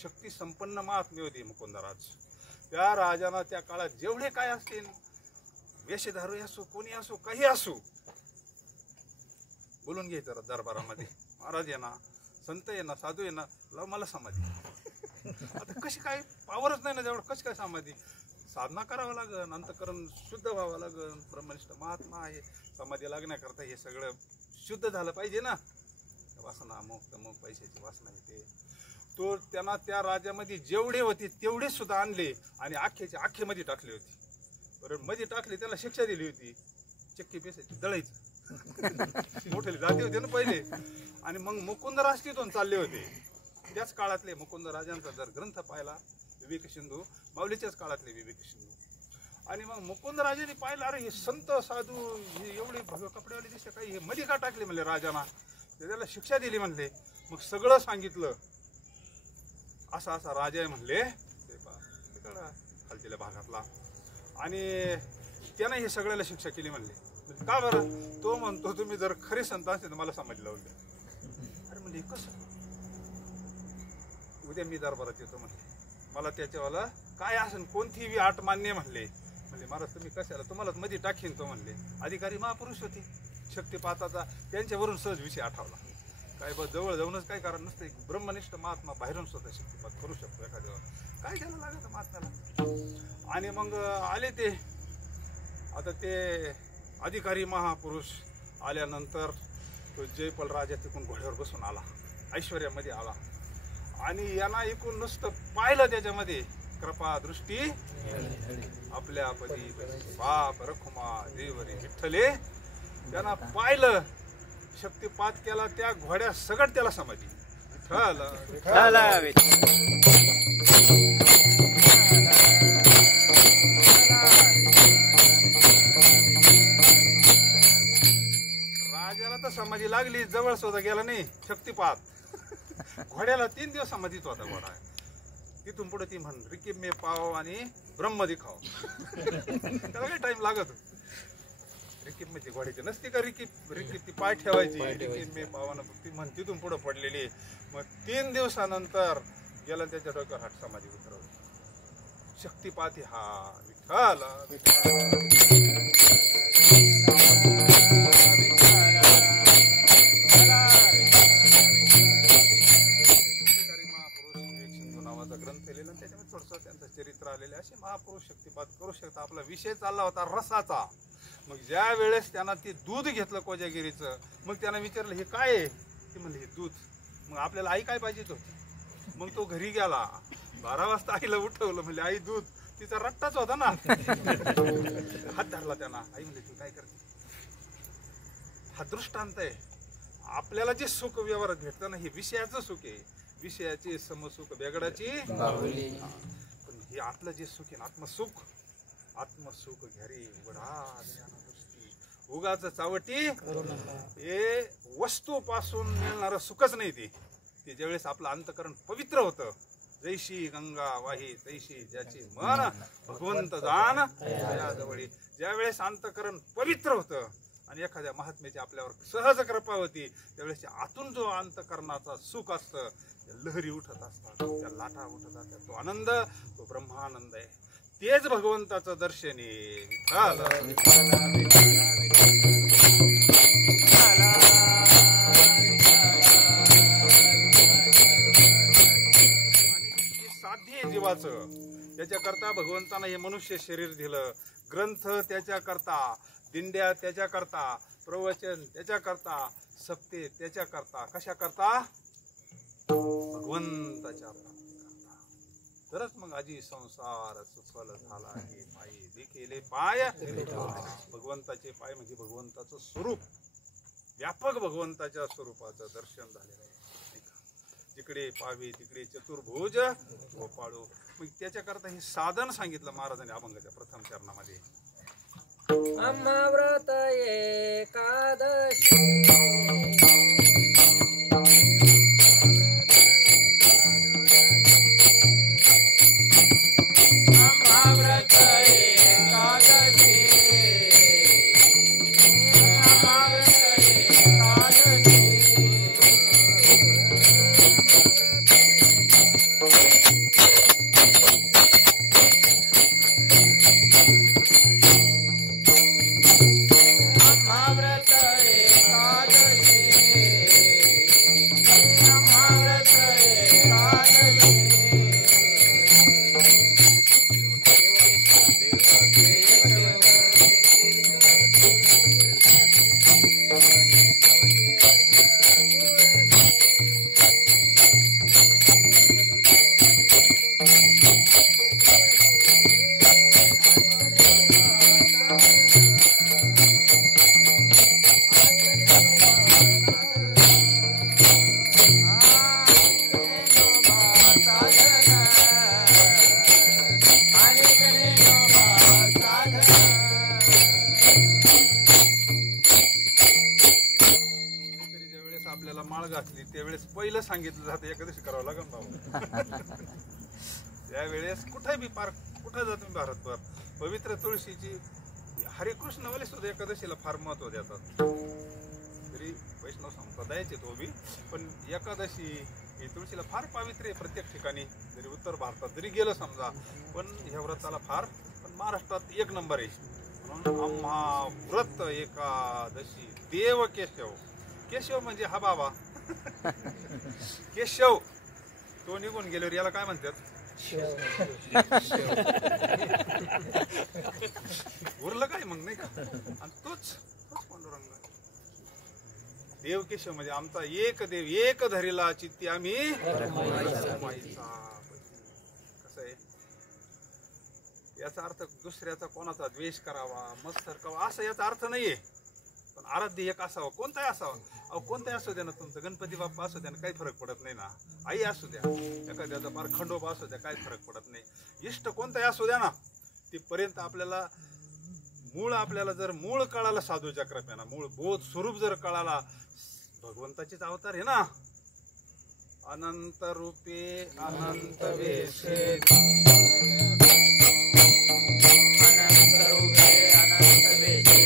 शक्ती संपन्न महात्मे होती मुकुंदराज. त्या राजाला त्या काळात जेवढे काय असतील, वेशधारू असो, कोणी असो, काही असो, बोलून घ्यायचं दरबारामध्ये. महाराज आहे ना, संत आहे ना, साधू आहे ना, लाव मला समाधी. आता कशी काय, पावरच नाही ना तेवढं, कशी काय समाधी? साधना करावं लागन, अंतःकरण शुद्ध व्हावं लागन. ब्रह्मनिष्ठ महात्मा आहे, समाधी लागण्याकरता हे सगळं शुद्ध झालं पाहिजे ना. वासना अमुक पैशाची वासना येते. तो त्यांना त्या राज्यामध्ये जेवढे होते तेवढे सुद्धा आणले आणि आख्यामध्ये टाकले होते. बरं मध्ये टाकले, त्याला शिक्षा दिली होती, चक्की पेसायची, दळायचं. मोठे जाते होते ना पहिले. आणि मग मुकुंदराज तिथून चालले होते. त्याच काळातले मुकुंदराजांचा जर ग्रंथ पाहिला, विवेक सिंधू, माऊलीच्याच काळातले विवेक सिंधू. आणि मग मुकुंदराजांनी पाहिलं, अरे हे संत साधू हे एवढे भव्य कपडेवाले दिसते, काही हे मध्ये का टाकले म्हणले राजांना. त्याला शिक्षा दिली म्हणले. मग सगळं सांगितलं. असा राजा आहे म्हणले खालच्या भागातला. आणि त्यानं हे सगळ्याला शिक्षा केली म्हणले. का बरं? तो म्हणतो तुम्ही जर खरे संत असते तर मला समाधी लावून द्या. अरे म्हणजे कसं? उद्या मी दरबारात येतो म्हणले, मला त्याच्यावाला काय असेल कोणतीही आट मान्य म्हणले. महाराज तुम्ही कशाला, तुम्हाला मध्ये टाकीन तो म्हणले. अधिकारी महापुरुष होते शक्तिपाताचा, त्यांच्यावरून सहज विषय आठवला. काय बस जवळ जाऊनच काय कारण नसतं. ब्रह्मनिष्ठ महात्मा बाहेरून स्वतः शक्तिपात करू शकतो एखाद्यावर. काय त्याला लागत महात्म्याला. आणि मग आले ते. आता ते अधिकारी महापुरुष आल्यानंतर तो जयपाल राजा तिकडून घोड्यावर बसून आला, ऐश्वर्यामध्ये आला. आणि यांना ऐकून नुसतं पाहिलं त्याच्यामध्ये कृपा दृष्टी आपल्या पदी बाप रखुमा देवरी विठ्ठले. त्यांना पाहिलं, शक्तिपात केला, त्या घोड्या सगळं त्याला समाधी. राजाला तर समाधी लागली, जवळ सुद्धा गेला नाही शक्तिपात. घोड्याला 3 दिवस समाधीत होता घोडा. तिथून पुढे ती म्हण रिकीब मे पाव आणि ब्रह्म दिखाव. त्याला काय टाइम लागत. रिकीब मध्ये घोड्याची नसती का रिकीब ती पाय ठेवायची. रिकीब मे पावानं ती म्हण तिथून पुढे पडलेली. मग 3 दिवसानंतर गेला, त्याच्या डोक्यावर हात समाधी उतरवली. शक्तिपाती हा विठ्ठल. ग्रंथ लिहिला, त्याच्यामध्ये थोडस त्यांचं चरित्र आलेले. असे महापुरुष शक्तिपात करू शकता. आपला विषय चालला होता रसाचा. मग ज्या वेळेस त्यांना ते दूध घेतलं कोजागिरीचं, मग त्यांना विचारलं हे काय आहे? ते म्हणले हे दूध. मग आपल्याला आई काय पाहिजे तो? मग तो घरी गेला, 12 वाजता आईला उठवलं. म्हणले आई दूध. तिचा रट्टाच होता ना. हात धरला त्यांना. आई म्हणले तू काय करते? हा दृष्टांत आहे. आपल्याला जे सुख व्यवहारात भेटतं ना, हे विषयाचं सुख आहे. विषयाचे समसुख बेगडाची, पण हे आतलं जे सुख आहे ना, आत्मसुख घरी उघडा उगाच चावटी. हे वस्तूपासून मिळणारं सुखच नाही. ते ज्यावेळेस आपलं अंतःकरण पवित्र होतं, जैशी गंगा वाही तैशी ज्याची मन भगवंत जाण जवळी. ज्यावेळेस अंतःकरण पवित्र होतं आणि एखाद्या महात्म्याची आपल्यावर सहज कृपा होती, त्यावेळेस आतून जो अंतःकरणाचा सुख असतं, लहरी उठत असतात, त्या लाटा उठत असतात, तो आनंद, तो ब्रह्मानंद आहे. तेच भगवंताचं दर्शन आहे. साध्य जीवाचं. त्याच्याकरता भगवंतानं हे मनुष्य शरीर दिलं, ग्रंथ त्याच्याकरता, दिंड्या त्याच्याकरता, प्रवचन त्याच्याकरता, सप्ते त्याच्याकरता. कशा करता? भगवंताच्या प्राप्तीकरता. तरच मग आजी संसार सुफल झाला हे पायी देखिले पाय. भगवंताचे पाय म्हणजे भगवंताचं स्वरूप, व्यापक भगवंताच्या स्वरूपाचं दर्शन झालेलं आहे. जिकडे पावे तिकडे चतुर्भुज गोपाळू. मग त्याच्याकरता हे साधन सांगितलं महाराजांनी अभंगाच्या प्रथम चरणामध्ये. व्रत एकादशी त्यावेळेस पहिलं सांगितलं जातं एकादशी करावं लागेल बाबा. त्यावेळेस कुठे बी पार कुठं जा तुम्ही भारतभर पवित्र तुळशीची हरिकृष्णवाले सुद्धा एकादशीला फार महत्व देतात. तरी वैष्णव संप्रदायाचे तो बी, पण एकादशी ही तुळशीला फार पवित्र आहे प्रत्येक ठिकाणी. जरी उत्तर भारतात जरी गेलं समजा, पण ह्या व्रताला फार, पण महाराष्ट्रात एक नंबर आहे. म्हणून आम्हा व्रत एकादशी देव केशव. केशव म्हणजे हा बाबा केशव, तो निघून गेल्यावर याला काय म्हणतात? उरलं काय मग, नाही का? आणि तोच पांडुरंग देव केशव म्हणजे आमचा एक देव, एक धरीला चित्ती आम्ही माईचा. कसं आहे याचा अर्थ दुसऱ्याचा कोणाचा द्वेष करावा, मत्सर करावा असं याचा अर्थ नाहीये. पण आराध्य एक असावं, कोणताही असावं. अहो कोणताही असू द्या ना, तुमचं गणपती बाप्पा असू द्या ना, काही फरक पडत नाही ना. आई असू द्या, एखाद्याचा फार खंडोबा असू द्या, काही फरक पडत नाही. इष्ट कोणताही असू द्या ना, तिथपर्यंत आपल्याला मूळ, आपल्याला जर मूळ कळाला साधूच्या कृपेनं, मूळ बोध स्वरूप जर कळाला, भगवंताचेच अवतार आहे ना. अनंत रूपे अनंत वेशे, अनंत रूपे अनंत वेशे,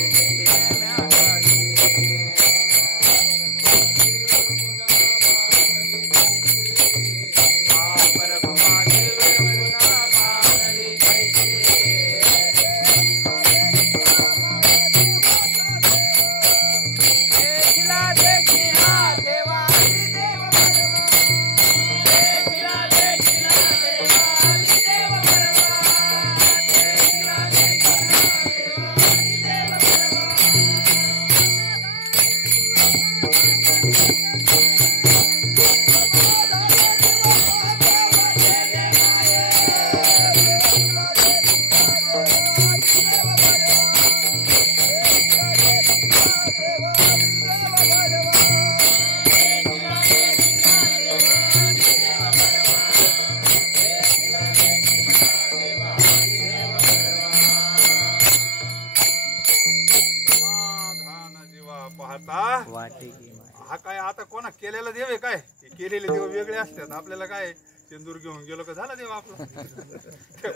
हा काय आता कोणा केलेला देव आहे काय? केलेले देव वेगळे असतात. आपल्याला काय सिंदूर घेऊन गेलो का झाला देव आपला.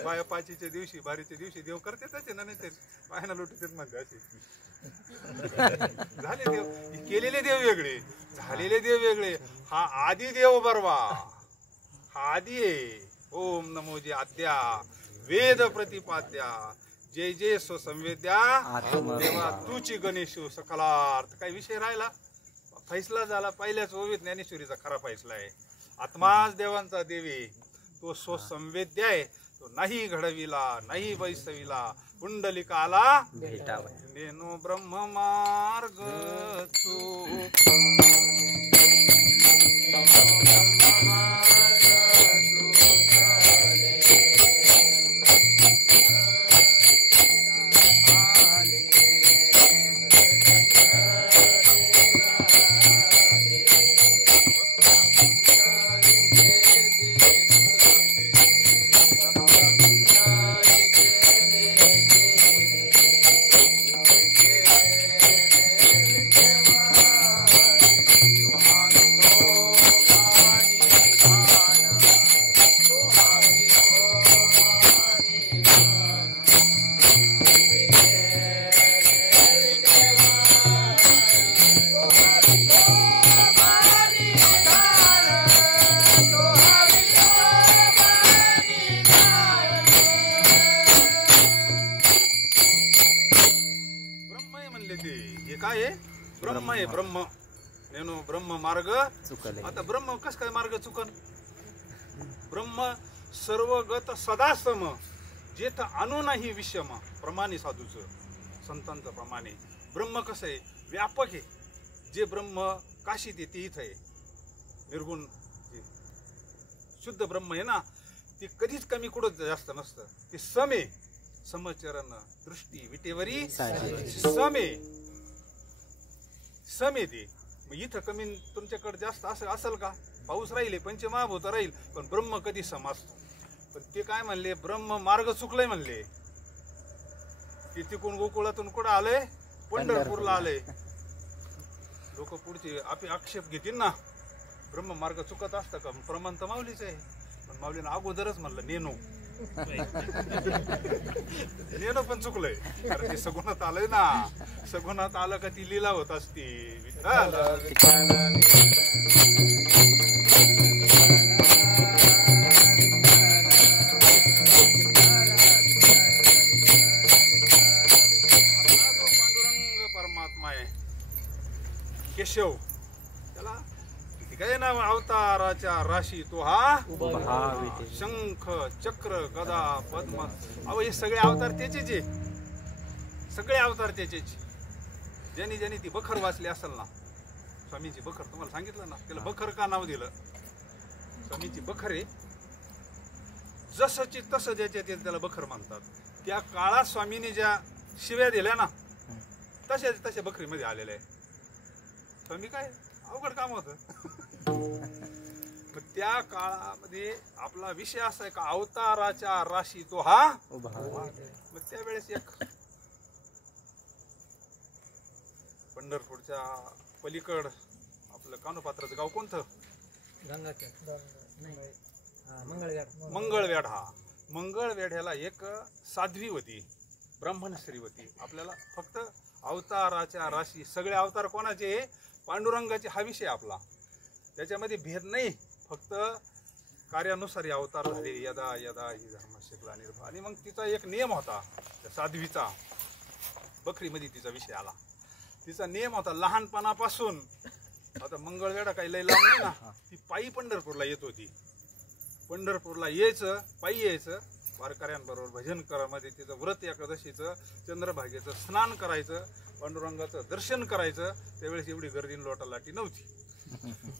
बाया पाचीच्या दिवशी बारीच्या दिवशी देव करतेच ना, नाही ते बायांना लुटतात म्हणजे असे झाले देव. केलेले देव वेगळे, झालेले देव वेगळे. हा आदी देव बरवा, हा आदी आहे. ओम नमो जे आद्या वेद प्रतिपाद्या, जय जय स्वसंवेद्या देवा तुची गणेश सकलार्थ. काही विषय राहिला, फैसला झाला. पहिल्याच ओवीत ज्ञानेश्वरीचा खरा फैसला आहे. आत्माच देवांचा देवी, तो स्वसंवेद्य आहे. तो नाही घडविला नाही बैसविला पुंडलिकाला भेटावा नेनो ब्रह्म मार्ग चूक काय आहे ब्रह्म आहे ब्रह्म नेनो ब्रह्म मार्ग चुकले आता ब्रह्म कस काय मार्ग चुकन ब्रह्म सर्वगत सदा सम जेथ अनु नाही विषम प्रमाणे साधूच संतांचं प्रमाणे ब्रह्म कसं आहे व्यापक आहे जे ब्रह्म काशीत आहे ते इथं आहे निर्गुण शुद्ध ब्रह्म आहे ना ते कधीच कमी कुठं जास्त नसतं ते समे समचरण दृष्टी विटेवरी समे समे ते मग इथं कमी तुमच्याकडे जास्त असं असेल का पाऊस राहिले पंचमहाभूत राहील पण ब्रह्म कधी सम असतो पण ते काय म्हणले ब्रह्म मार्ग चुकलंय म्हणले की तिकून गोकुळातून कुठं आलंय पंढरपूरला आलंय लोक पुढचे आक्षेप घेतील ना ब्रह्म मार्ग चुकत असतं का प्रमाण तर माऊलीच आहे पण माऊलीनं अगोदरच म्हणलं नेनो नेनो पण चुकलंय कारण ते सगुणात आलंय ना सगुणात आलं का ती लीला होत असती पांडुरंग परमात्मा आहे केशव त्याला काय नाव अवताराच्या राशी तो हा शंख चक्र गदा पद्म अहो हे सगळे अवतार त्याचेच आहे सगळे अवतार त्याचेच ज्यांनी ज्यांनी ती बखर वाचली असेल ना स्वामीची बखर तुम्हाला सांगितलं ना त्याला बखर का नाव दिलं स्वामीची बखर आहे जसंची तसं ज्याच्या त्याला बखर म्हणतात त्या काळात स्वामीने ज्या शिव्या दिल्या ना तशा तशा बखरीमध्ये आलेल्या आहे स्वामी काय अवघड काम होतं त्या काळामध्ये आपला विषय असा आहे का अवताराच्या राशी तो हा मग त्यावेळेस एक पंढरपूरच्या पलीकड आपलं कानोपात्राचं गाव कोणतं मंगळवेढ हा मंगळवेढ्याला एक साध्वी होती ब्राह्मण स्त्री होती आपल्याला फक्त अवताराच्या राशी सगळे अवतार कोणाचे पांडुरंगाचे हा विषय आपला त्याच्यामध्ये भेद नाही फक्त कार्यानुसार अवतार झाले यदा यदा ही धर्म शिकला निर्भा आणि मग तिचा एक नियम होता त्या साध्वीचा बकरीमध्ये तिचा विषय आला तिचा नियम होता लहानपणापासून आता मंगळवेढा काही लय लांब नाही ना ती पायी पंढरपूरला येत होती पंढरपूरला यायचं पायी यायचं वारकऱ्यांबरोबर भजन करामध्ये तिचं व्रत एकादशीचं चंद्रभागेचं स्नान करायचं पांडुरंगाचं दर्शन करायचं त्यावेळेस एवढी गर्दी लोटालाटी नव्हती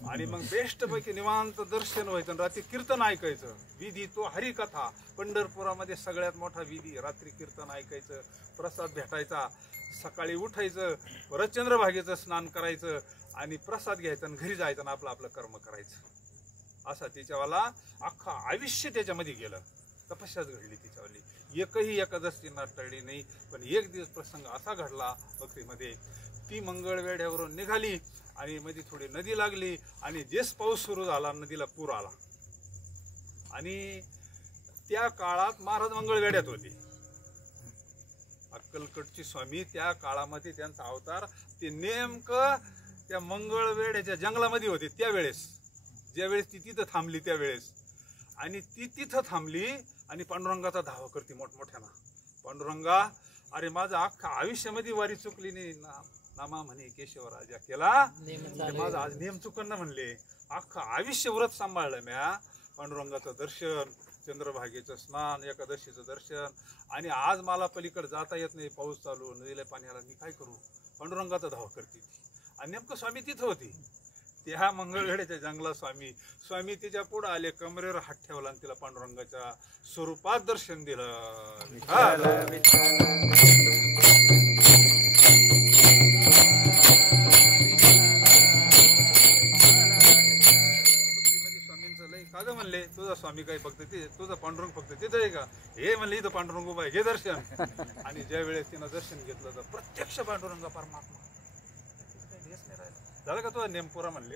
आणि मग बेस्ट पैकी निवांत दर्शन व्हायचं रात्री कीर्तन ऐकायचं विधी तो हरिकथा पंढरपुरामध्ये सगळ्यात मोठा विधी रात्री कीर्तन ऐकायचं प्रसाद भेटायचा सकाळी उठायचं परत चंद्रभागेचं स्नान करायचं आणि प्रसाद घ्यायचा आणि घरी जायचं आणि आपलं आपलं कर्म करायचं असा तिच्यावाला अख्खा आयुष्य त्याच्यामध्ये गेलं तपस्याच घडली तिच्यावाली एकही एकादशी टळली नाही पण एक दिवस प्रसंग असा घडला बकरीमध्ये ती मंगळवेढ्यावरून निघाली आणि मध्ये थोडी नदी लागली आणि जेच पाऊस सुरू झाला नदीला पूर आला आणि त्या काळात महाराज मंगळवेढ्यात होते अक्कलकोटचे स्वामी त्या काळामध्ये त्यांचा अवतार ते नेमकं त्या मंगळवेढ्याच्या जंगलामध्ये होते त्यावेळेस ज्यावेळेस ती तिथं थांबली त्यावेळेस आणि ती तिथं थांबली आणि पांडुरंगाचा धावा करते मोठमोठ्यानं पांडुरंगा अरे माझं अख्खा आयुष्यामध्ये वारी चुकली नाही नामा म्हणे केशव राजा केला माझा आज नियम चुकन ना म्हणले अख्खा आयुष्य व्रत सांभाळलं म्या पांडुरंगाचं दर्शन चंद्रभागेचं स्नान, एकादशीचं दर्शन, आणि आज मला पलीकडे जाता येत नाही, पाऊस चालू, नदीला पाण्याला, मी काय करू? पांडुरंगाचा धावा करते ती. आणि नेमकं स्वामी तिथं होते. त्या मंगळवेढ्याच्या जंगलात स्वामी तिच्या पुढे आले, कमरेवर हात ठेवला आणि तिला पांडुरंगाच्या स्वरूपात दर्शन दिलं. स्वामींचं लय का ग म्हणले, तुझा स्वामी काय फक्त ते, तुझा पांडुरंग फक्त तिथं आहे का? हे म्हणले इथं पांडुरंग उभा आहे, घे दर्शन. आणि ज्या वेळेस तिनं दर्शन घेतलं तर प्रत्यक्ष पांडुरंग परमात्मा. झालं का तुझा नेमपुरा म्हणले.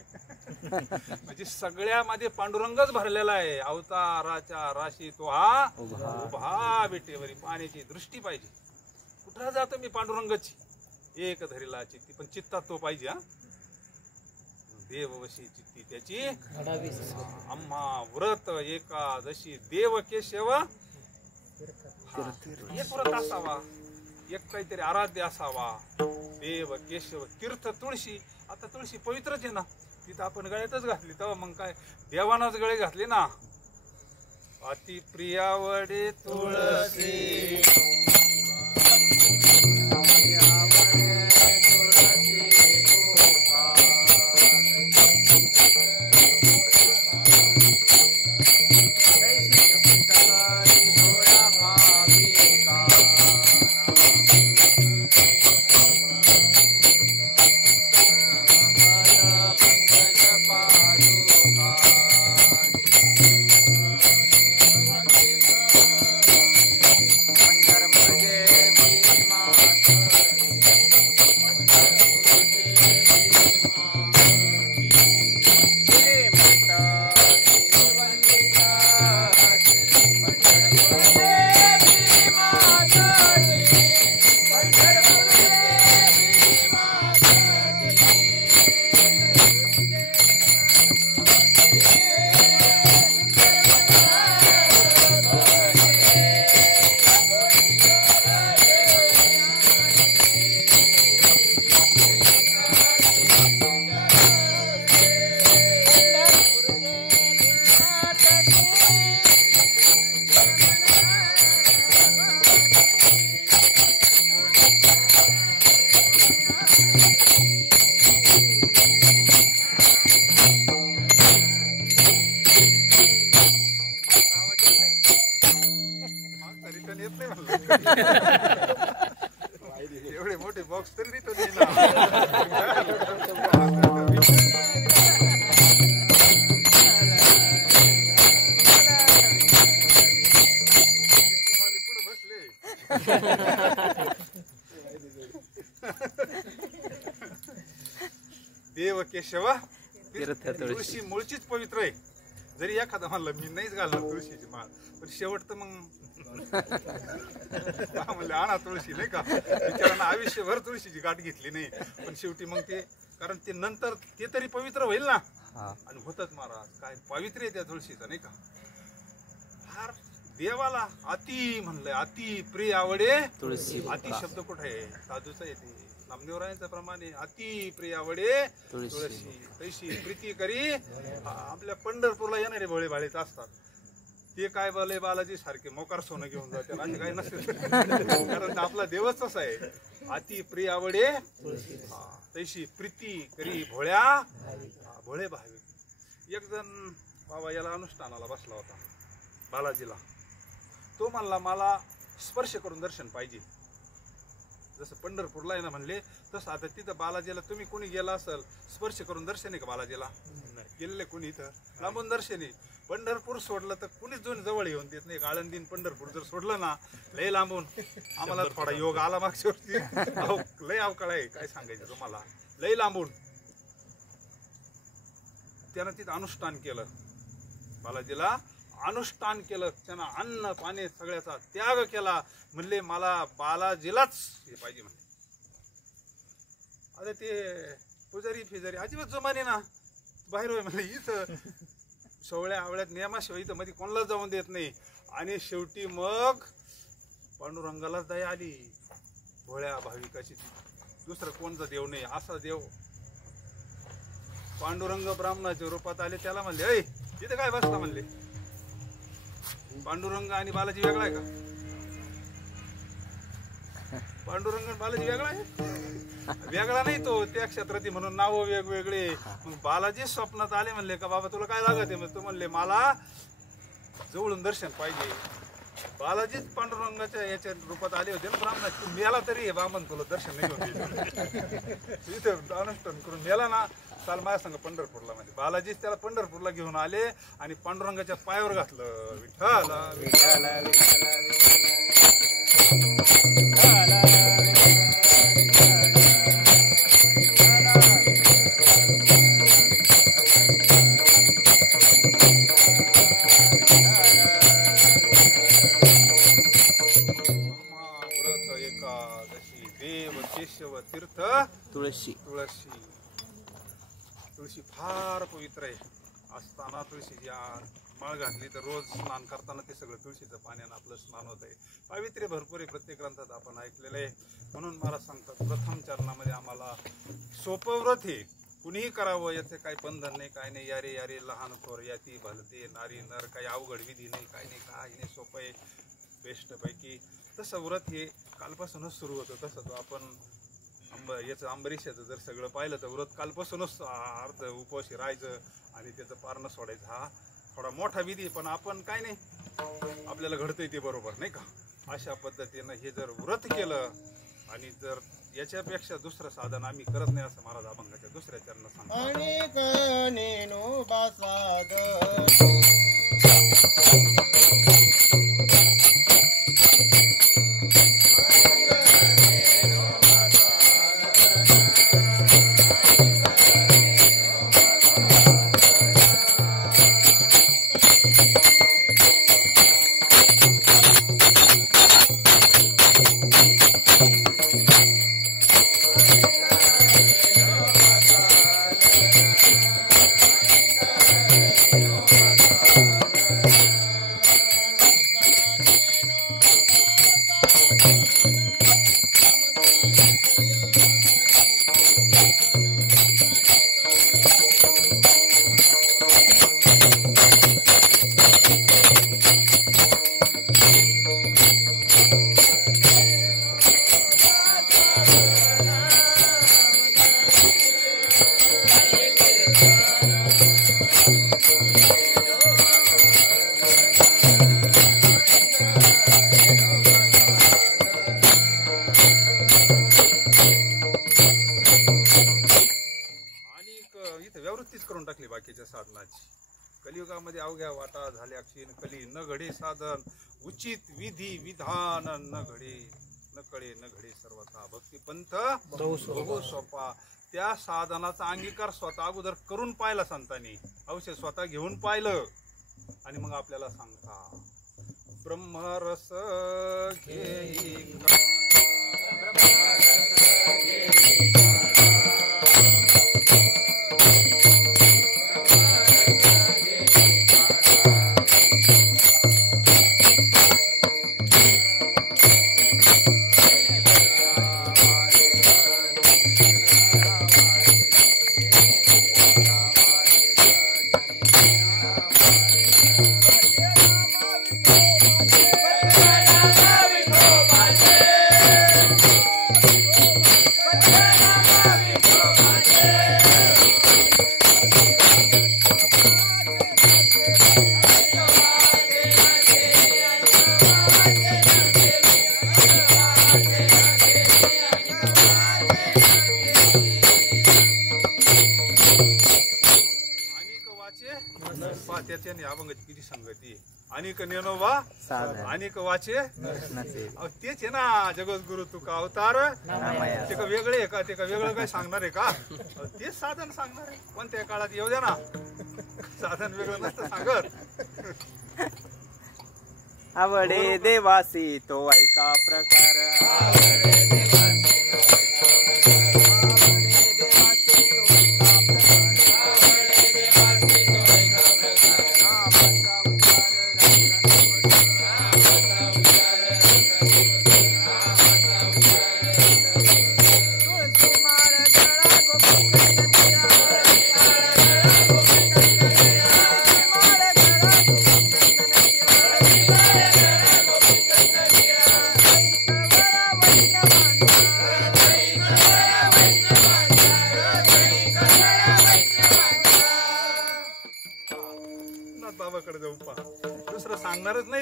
म्हणजे सगळ्यामध्ये पांडुरंगच भरलेला आहे. अवताराच्या राशी तो हा उभा विटेवरी. पाण्याची दृष्टी पाहिजे. कुठं जातो मी पांडुरंगाची, एक धरीला चित्ती, पण चित्तात तो पाहिजे. हा देववशी चित्ती त्याची आम्हा व्रत एकादशी देव केशव एक व्रत असावा, एक काहीतरी आराध्य असावा. देव केशव तीर्थ तुळशी. आता तुळशी पवित्रच आहे ना, तिथं आपण गळ्यातच घातली, तेव्हा मग काय देवानच गळे घातले ना. अति प्रियावडे तुळसी, एवढे मोठे बॉक्स तरी रिटर्न येणार. पुढे बसले. देव केशव तुळशी मूळचीच पवित्र आहे. जरी एखादा म्हणलं मी नाहीच घालणार तुळशीची माळ, पण शेवट तर मग म्हणले आणा तुळशी, नाही का. बिचारांना आयुष्यभर तुळशीची गाठ घेतली नाही, पण शेवटी मग ते, कारण ते नंतर ते तरी पवित्र होईल ना. आणि होतच महाराज, काय पवित्र आहे त्या तुळशीचं, नाही का. फार देवाला अति म्हणलंय, अति प्रिय आवडे तुळशी. अति शब्द कुठे आहे? साधूचा येते. नामदेवरायांच्या प्रमाणे अति प्रिय आवडे तुळशी. तैशी प्रीती करी. आपल्या पंढरपूरला येणारे भोळे भाळेच असतात ते काय बोले, बालाजी सारखे मोकार सोनं घेऊन जाते, असे काही नसेल. कारण आपला देवच तसा आहे. अति प्रिय आवडे तैशी प्रीती करी भोळ्या भोळे भावे. एक जण बाबा याला अनुष्ठानाला बसला होता, बालाजीला. तो म्हणला मला स्पर्श करून दर्शन पाहिजे. जसं पंढरपूरला आहे ना म्हणले, तसं आता तिथं बालाजीला तुम्ही कोणी गेला असेल, स्पर्श करून दर्शन आहे का बालाजीला? गेलेले कोणी इथं लांबून दर्शन आहे. पंढरपूर सोडलं तर कुणीच दोन जवळ येऊन देत नाही. आळंदीन पंढरपूर जर सोडलं ना, लय लांबून. आम्हाला थोडा योग आला मागच्या वर्षी, लय अवकाळ आहे, काय सांगायचं तुम्हाला, लय लांबून. त्यानं तिथं अनुष्ठान केलं, बालाजीला अनुष्ठान केलं. त्यानं अन्न पाणी सगळ्याचा त्याग केला. म्हणले मला बालाजीलाच हे पाहिजे म्हणले. आता ते पुजारी फिजारी अजिबात जमाने ना, बाहेर होय म्हणले. इथं सोहळ्या आवळ्यात नियमाशिवाय इथं मध्ये कोणाला जाऊन देत नाही. आणि शेवटी मग पांडुरंगालाच दया आली भोळ्या भाविकाची. दुसरं कोणचा देव नाही असा देव. पांडुरंग ब्राह्मणाच्या रूपात आले. त्याला म्हणले, ऐ इथं काय बसला म्हणले. पांडुरंग आणि बालाजी वेगळा आहे का? पांडुरंग आणि बालाजी वेगळा आहे? वेगळा नाही तो, त्या क्षेत्रात म्हणून नाव वेगवेगळे. मग बालाजी स्वप्नात आले, म्हणले का बाबा तुला काय लागत आहे? तो म्हणले मला जवळून दर्शन पाहिजे. बालाजीच पांडुरंगाच्या याच्या रूपात आले होते ना ब्राह्मणात. तू मेला तरी बामन तुला दर्शन नाही होते. इथे अनुष्ठान करून मेला ना, चाल माझ्या संग पंढरपूरला. म्हणजे बालाजीच त्याला पंढरपूरला घेऊन आले आणि पांडुरंगाच्या पायावर घातलं. विठ्ठल केशव तीर्थ तुळशी. तुळशी. तुळशी फार पवित्र आहे. असताना तुळशीची माळ घातली तर रोज स्नान करताना ते सगळं तुळशीचं पाण्यानं आपलं स्नान होत आहे. पावित्र्य भरपूर आहे, प्रत्येक ग्रंथात आपण ऐकलेलं आहे. म्हणून मला सांगतात प्रथम चरणामध्ये आम्हाला सोपं व्रत हे कुणीही करावं, याचे काही बंधन नाही, काय नाही. यारे यारे लहान थोर याती भलते नारी नर, काही अवघड विधी नाही, काही नाही, काही नाही, सोपं आहे बेस्टपैकी. तसं व्रत हे कालपासूनच सुरू होतं. तसं तो आपण याचं अंबरीशाचं जर सगळं पाहिलं तर व्रत कालपासूनच अर्ध उपवासी राहायचं आणि त्याचं पारणं सोडायचं. हा थोडा मोठा विधी, पण आपण काय नाही, आपल्याला घडतंय ते बरोबर नाही का. अशा पद्धतीनं हे जर व्रत केलं आणि जर याच्यापेक्षा दुसरं साधन आम्ही करत नाही असं महाराज अभंगाच्या दुसऱ्या चरणात सांगतात. टाकली बाकीच्या साधनाची. कलियुगामध्ये अवघ्या वाटा झाल्या क्षीण कली, न घडे साधन उचित विधी विधान, न घडे न कळे न घडे सर्वथा भक्ती पंथ बहु सोपा. त्या साधनाचा अंगीकार स्वतः अगोदर करून पाहिला संतांनी, औषध स्वतः घेऊन पाहिलं आणि मग आपल्याला सांगता ब्रह्मरस घेई त्याच्याने अभंगाची किती संगती. अनेक नेनोबा अनेक वाचे तेच आहे ना. जगद्गुरु तुका अवतार ते का वेगळे आहे का, ते का वेगळं काय सांगणार आहे का? तेच साधन सांगणार आहे. कोणत्या काळात येऊ द्या ना, साधन वेगळं नसतं सांगत. आवडे देवासी तो ऐका प्रकार,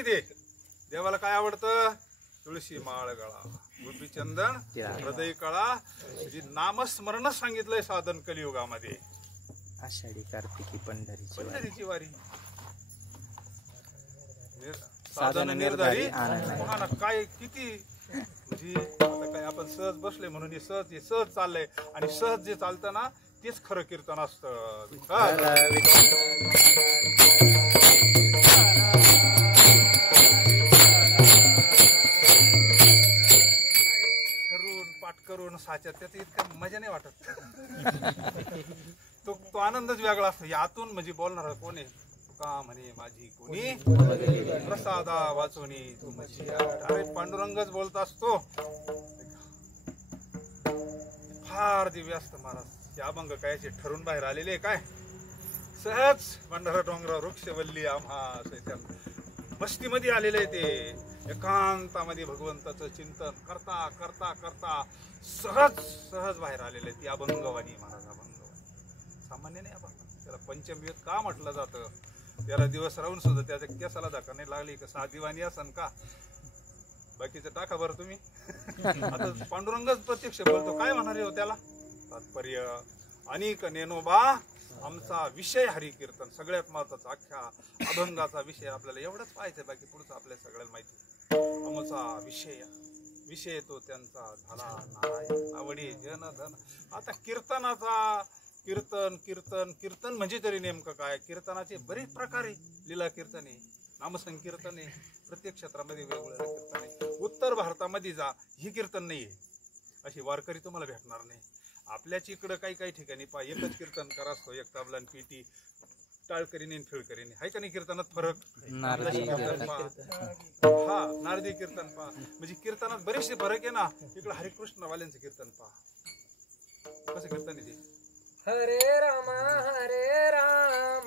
ते देवाला काय आवडतं? तुळशी माळ गळा, गोपीचंदन हृदय कळा. म्हणजे नामस्मरण सांगितलंय साधन कलियुगामध्ये. आषाढी कार्तिकी पंढरीची वारी साधन निर्धारी बघा ना काय किती. म्हणजे आता काय आपण सहज बसले म्हणून हे सहज चाललंय आणि सहज जे चालतं ना तेच खरं कीर्तन असतं. ठरवून पाठ करून साच्यात त्यात इतका मजा नाही वाटत. तो आनंदच वेगळा असतो. यातून म्हणजे बोलणार कोण आहे? का म्हणे माझी कोणी प्रसादा वाचोनी तू माझी. अरे पांडुरंगच बोलत असतो. फार दिव्य असतं महाराज. ते अभंग कायचे ठरून बाहेर आलेले काय सहज पांढरा डोंगरा वृक्षवल्ली आम्हा मस्तीमध्ये आलेले. ते एकांतामध्ये भगवंताचं चिंतन करता करता करता सहज बाहेर आलेले. ती अभंगवाणी महाराज. अभंगवाणी सामान्य नाही अभंग. त्याला पंचमयुत का म्हटलं जातं? 13 दिवस राहून सुद्धा त्याच्या केसाला धक्का नाही लागली का? साधीवाणी असन का? बाकीचं टाका बरं तुम्ही. आता पांडुरंगच प्रत्यक्ष बोलतो. काय म्हणाले हो त्याला? तात्पर्य अनेक नेनोबा आमचा विषय हरिकीर्तन. सगळ्यात महत्वाचा अख्ख्या अभंगाचा विषय आपल्याला एवढंच पाहायचं. बाकी पुढचं आपल्या सगळ्याला माहिती. आमचा विषय तो त्यांचा झाला नारायण आवडी जन धन. आता कीर्तनाचा कीर्तन म्हणजे तरी नेमकं काय? कीर्तनाचे बरेच प्रकार आहे. लीला कीर्तन आहे, नामसंकीर्तन आहे, प्रत्येक क्षेत्रामध्ये वेगवेगळं कीर्तन आहे. उत्तर भारतामध्ये जा ही कीर्तन नाहीये. अशी वारकरी तुम्हाला भेटणार नाही. आपल्याच इकडं काही ठिकाणी पहा एकच कीर्तन करा असतो. एक तबला आणि पेटी, टाळकरीने फिळकरीने. आहे का नाही कीर्तनात फरक? हा नारदी कीर्तन पहा. म्हणजे कीर्तनात बरेचसे फरक आहे ना. इकडं हरिकृष्ण वाल्यांचं कीर्तन पहा कसं कीर्तन आहे ते. हरे राम हरे राम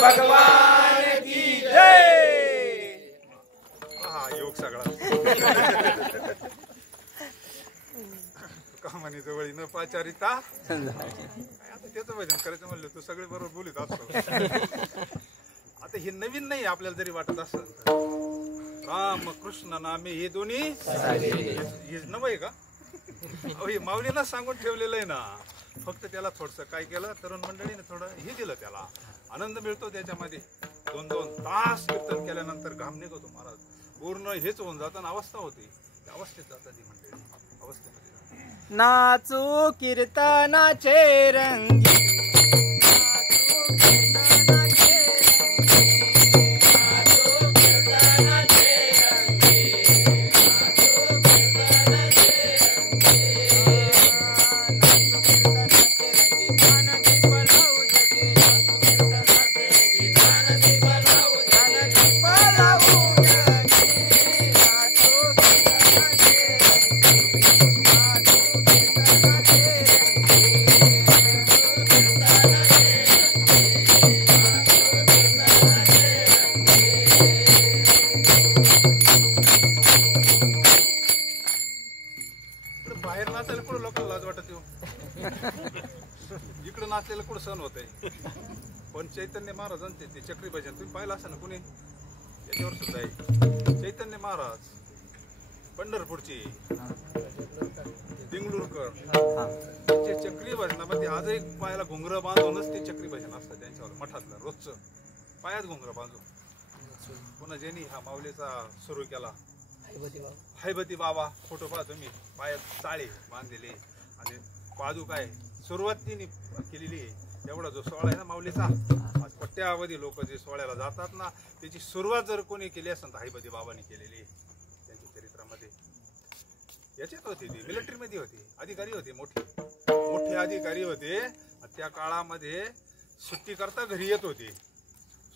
भगवान की जय. हा योग सगळा का म्हणे जवळ न पाचारिता आता त्याचं भजन करायचं म्हणलं तू सगळे बरोबर बोलीत असतो. आता हे नवीन नाही आपल्याला जरी वाटत असं राम कृष्ण नामे हे दोन्ही हेच नवं आहे का? अहो हे माऊलीनं सांगून ठेवलेलं आहे ना. फक्त त्याला थोडस काय केलं तरुण मंडळीने थोडं हे दिलं, त्याला आनंद मिळतो त्याच्यामध्ये. 2-2 तास कीर्तन केल्यानंतर घाम निघतो महाराज, पूर्ण हेच होऊन जातं, अवस्था होती. त्या अवस्थेत जातात ती मंडळी, अवस्थेमध्ये जातात. नाचू कीर्तनाचे रंगी, बाहेर नाचायला कुठं लोकांना लाज वाटत येऊ, इकडं नाचलेलं कुठं सण होत आहे. पण चैतन्य महाराजांचे ते चक्री भजन तुम्ही पाहिलं असं ना कुणी, याच्यावर सुद्धा आहे. चैतन्य महाराज पंढरपूरचे दिंगडूरकर त्यांचे चक्री भजनामध्ये आजही पायाला घुंगरं बांधूनच ते चक्री भजन असतं त्यांच्यावर मठातलं रोजचं, पायात घुंगरं बांधून. पुन्हा ज्यांनी हा माऊलीचा सुरू केला हैबती बाबा, फोटो पहा तुम्ही, पायात चाळे बांधलेले आणि बाजू काय सुरुवात तिने केलेली आहे. एवढा जो सोहळा आहे ना माऊलीचा, आज पट्ट्यावधी लोक जे सोहळ्याला जातात ना, त्याची सुरुवात जर कोणी केली असेल तर हैबती बाबांनी केलेली आहे. त्यांच्या चरित्रामध्ये याच्यात होती, ती मिलिटरीमध्ये होती, अधिकारी होते, मोठे अधिकारी होते. त्या काळामध्ये सुट्टी करता घरी येत होते.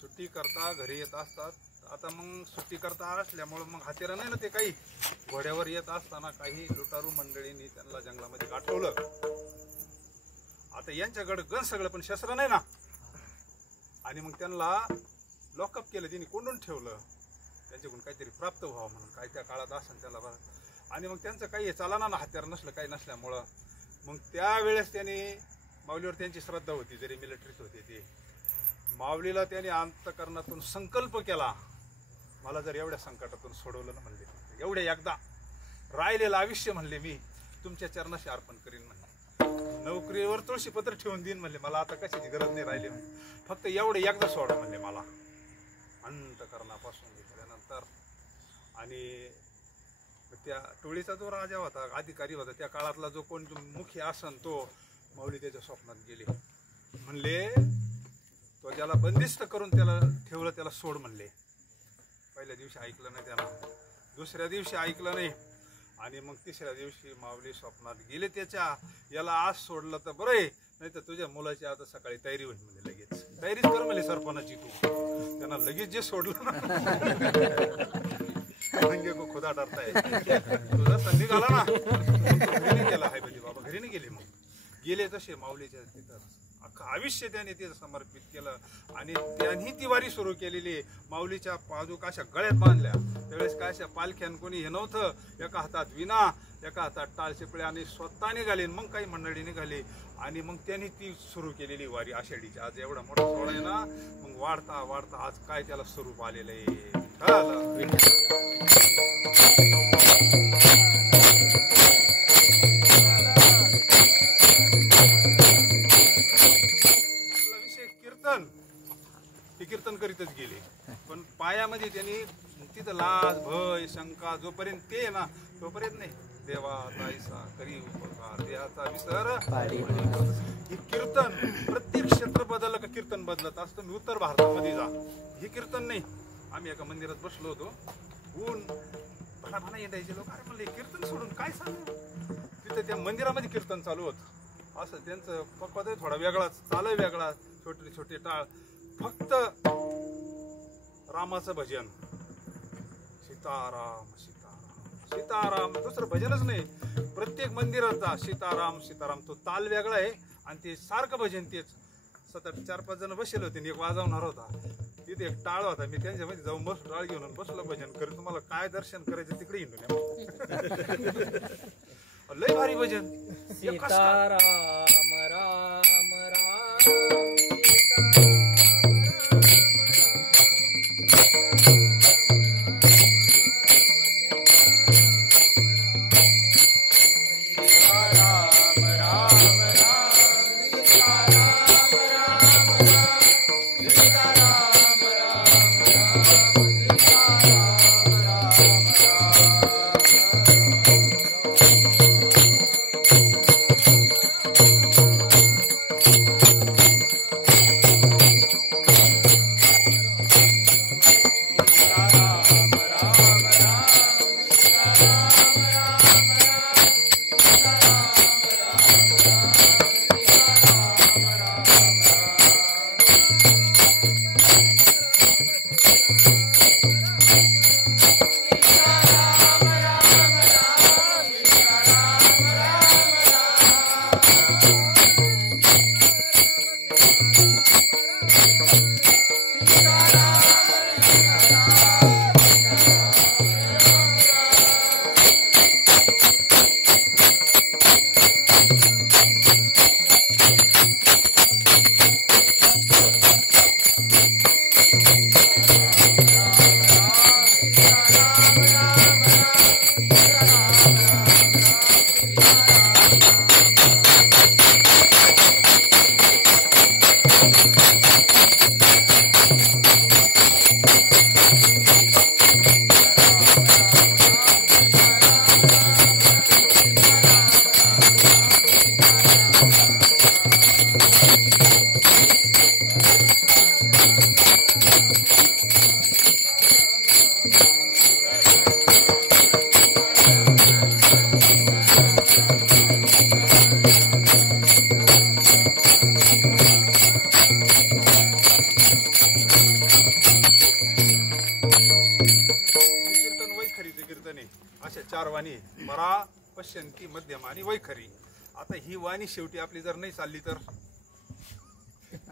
सुट्टी करता घरी येत असतात. आता मग सुट्टी करता असल्यामुळं मग हातेरा नाही ना, ते काही घोड्यावर येत असताना काही लुटारू मंडळींनी त्यांना जंगलामध्ये गाठवलं. आता यांच्याकडे गण सगळं पण शस्त्र नाही ना, आणि मग त्यांना लॉकअप केलं, त्यांनी कोंडून ठेवलं, त्यांच्याकडून काहीतरी प्राप्त व्हावं म्हणून, काय त्या काळात असं त्याला बरं. आणि मग त्यांचं काही चालना ना, हत्यार नसलं काही नसल्यामुळं मग त्यावेळेस त्यांनी माऊलीवर त्यांची श्रद्धा होती, जरी मिलिटरीत होते ते. माऊलीला त्याने अंतकरणातून संकल्प केला, मला जर एवढ्या संकटातून सोडवलं ना म्हणले, एवढ्या एकदा राहिलेलं आयुष्य म्हणले मी तुमच्या चरणाशी अर्पण करीन म्हणले, नोकरीवर तुळशीपत्र ठेवून देईन म्हणले, मला आता कशाची गरज नाही राहिली म्हणले, फक्त एवढे एकदा सोडा म्हणले मला अंतकरणापासून घेतल्यानंतर. आणि त्या टोळीचा जो राजा होता, अधिकारी होता, त्या काळातला जो कोण मुख्य आसन, तो माऊली त्याच्या स्वप्नात गेले. म्हणले तो ज्याला बंदिस्त करून त्याला ठेवलं त्याला सोड म्हणले. पहिल्या दिवशी ऐकलं नाही त्याला, दुसऱ्या दिवशी ऐकलं नाही, आणि मग तिसऱ्या दिवशी माऊली स्वप्नात गेले त्याच्या, याला आज सोडलं तर बरं आहे, नाही तर तुझ्या मुलाची आता सकाळी तयारी होईल म्हणले, लगेच तयारीच कर म्हणले सरपणाची तू. त्यांना लगेच जे सोडलं ना, म्हणजे खुदा डरताय तुझा संधी झाला ना, घरी नाही गेला हैबती बाबा, घरी नाही गेले. मग गेले तसे माऊलीच्या तिथं अख्खं आयुष्य त्याने ते समर्पित केलं. आणि त्यांनी ती वारी सुरू केलेली. माऊलीच्या पादुका अशा गळ्यात बांधल्या, त्यावेळेस काय अशा पालख्यान कोणी हे नव्हतं, एका हातात विना, एका हातात टाळ चिपळे, आणि स्वतः निघाले, मग काही मंडळी निघाली, आणि मग त्यांनी ती सुरू केलेली वारी आषाढीची. आज एवढा मोठा सोहळा आहे ना, मग वाढता वाढता आज काय त्याला स्वरूप आलेलं आहे. विषय कीर्तन, हे कीर्तन करीतच गेले, पण पायामध्ये त्यांनी तिथं लाज भय शंका जोपर्यंत ते ना तोपर्यंत नाही. देवा ताईसा करी उपकार देहाचा विसर. हे कीर्तन प्रत्येक क्षेत्र बदललं का कीर्तन बदलत असतं. तुम्ही उत्तर भारतामध्ये जा, हे कीर्तन नाही. आम्ही एका मंदिरात बसलो होतो, ऊन भणा येतायचे लोक, अरे म्हणले कीर्तन सोडून काय सांगू. तिथे त्या मंदिरामध्ये कीर्तन चालू होत. असं त्यांचं पक्वाद थोडा वेगळाच, चालय वेगळा, छोटे छोटे टाळ, फक्त रामाचं भजन, सीताराम सीताराम सीताराम, दुसरं भजनच नाही. प्रत्येक मंदिराचा सीताराम सीताराम, तो ताल वेगळा आहे, आणि ते सारखं भजन तेच 7-8 4-5 जण बसले होते आणि एक वाजवणार होता. तिथे एक टाळ होता. मी त्यांच्यामध्ये जाऊन बस टाळ घेऊन बसलो भजन करत. तुम्हाला काय दर्शन करायचं तिकडे हिंडून लय भारी भजन. एकच टाळ. सीताराम राम राम सीताराम. वाणी मरा पश्यंती मध्यम आणि वैखरी. आता ही वाणी शेवटी आपली जर नाही चालली तर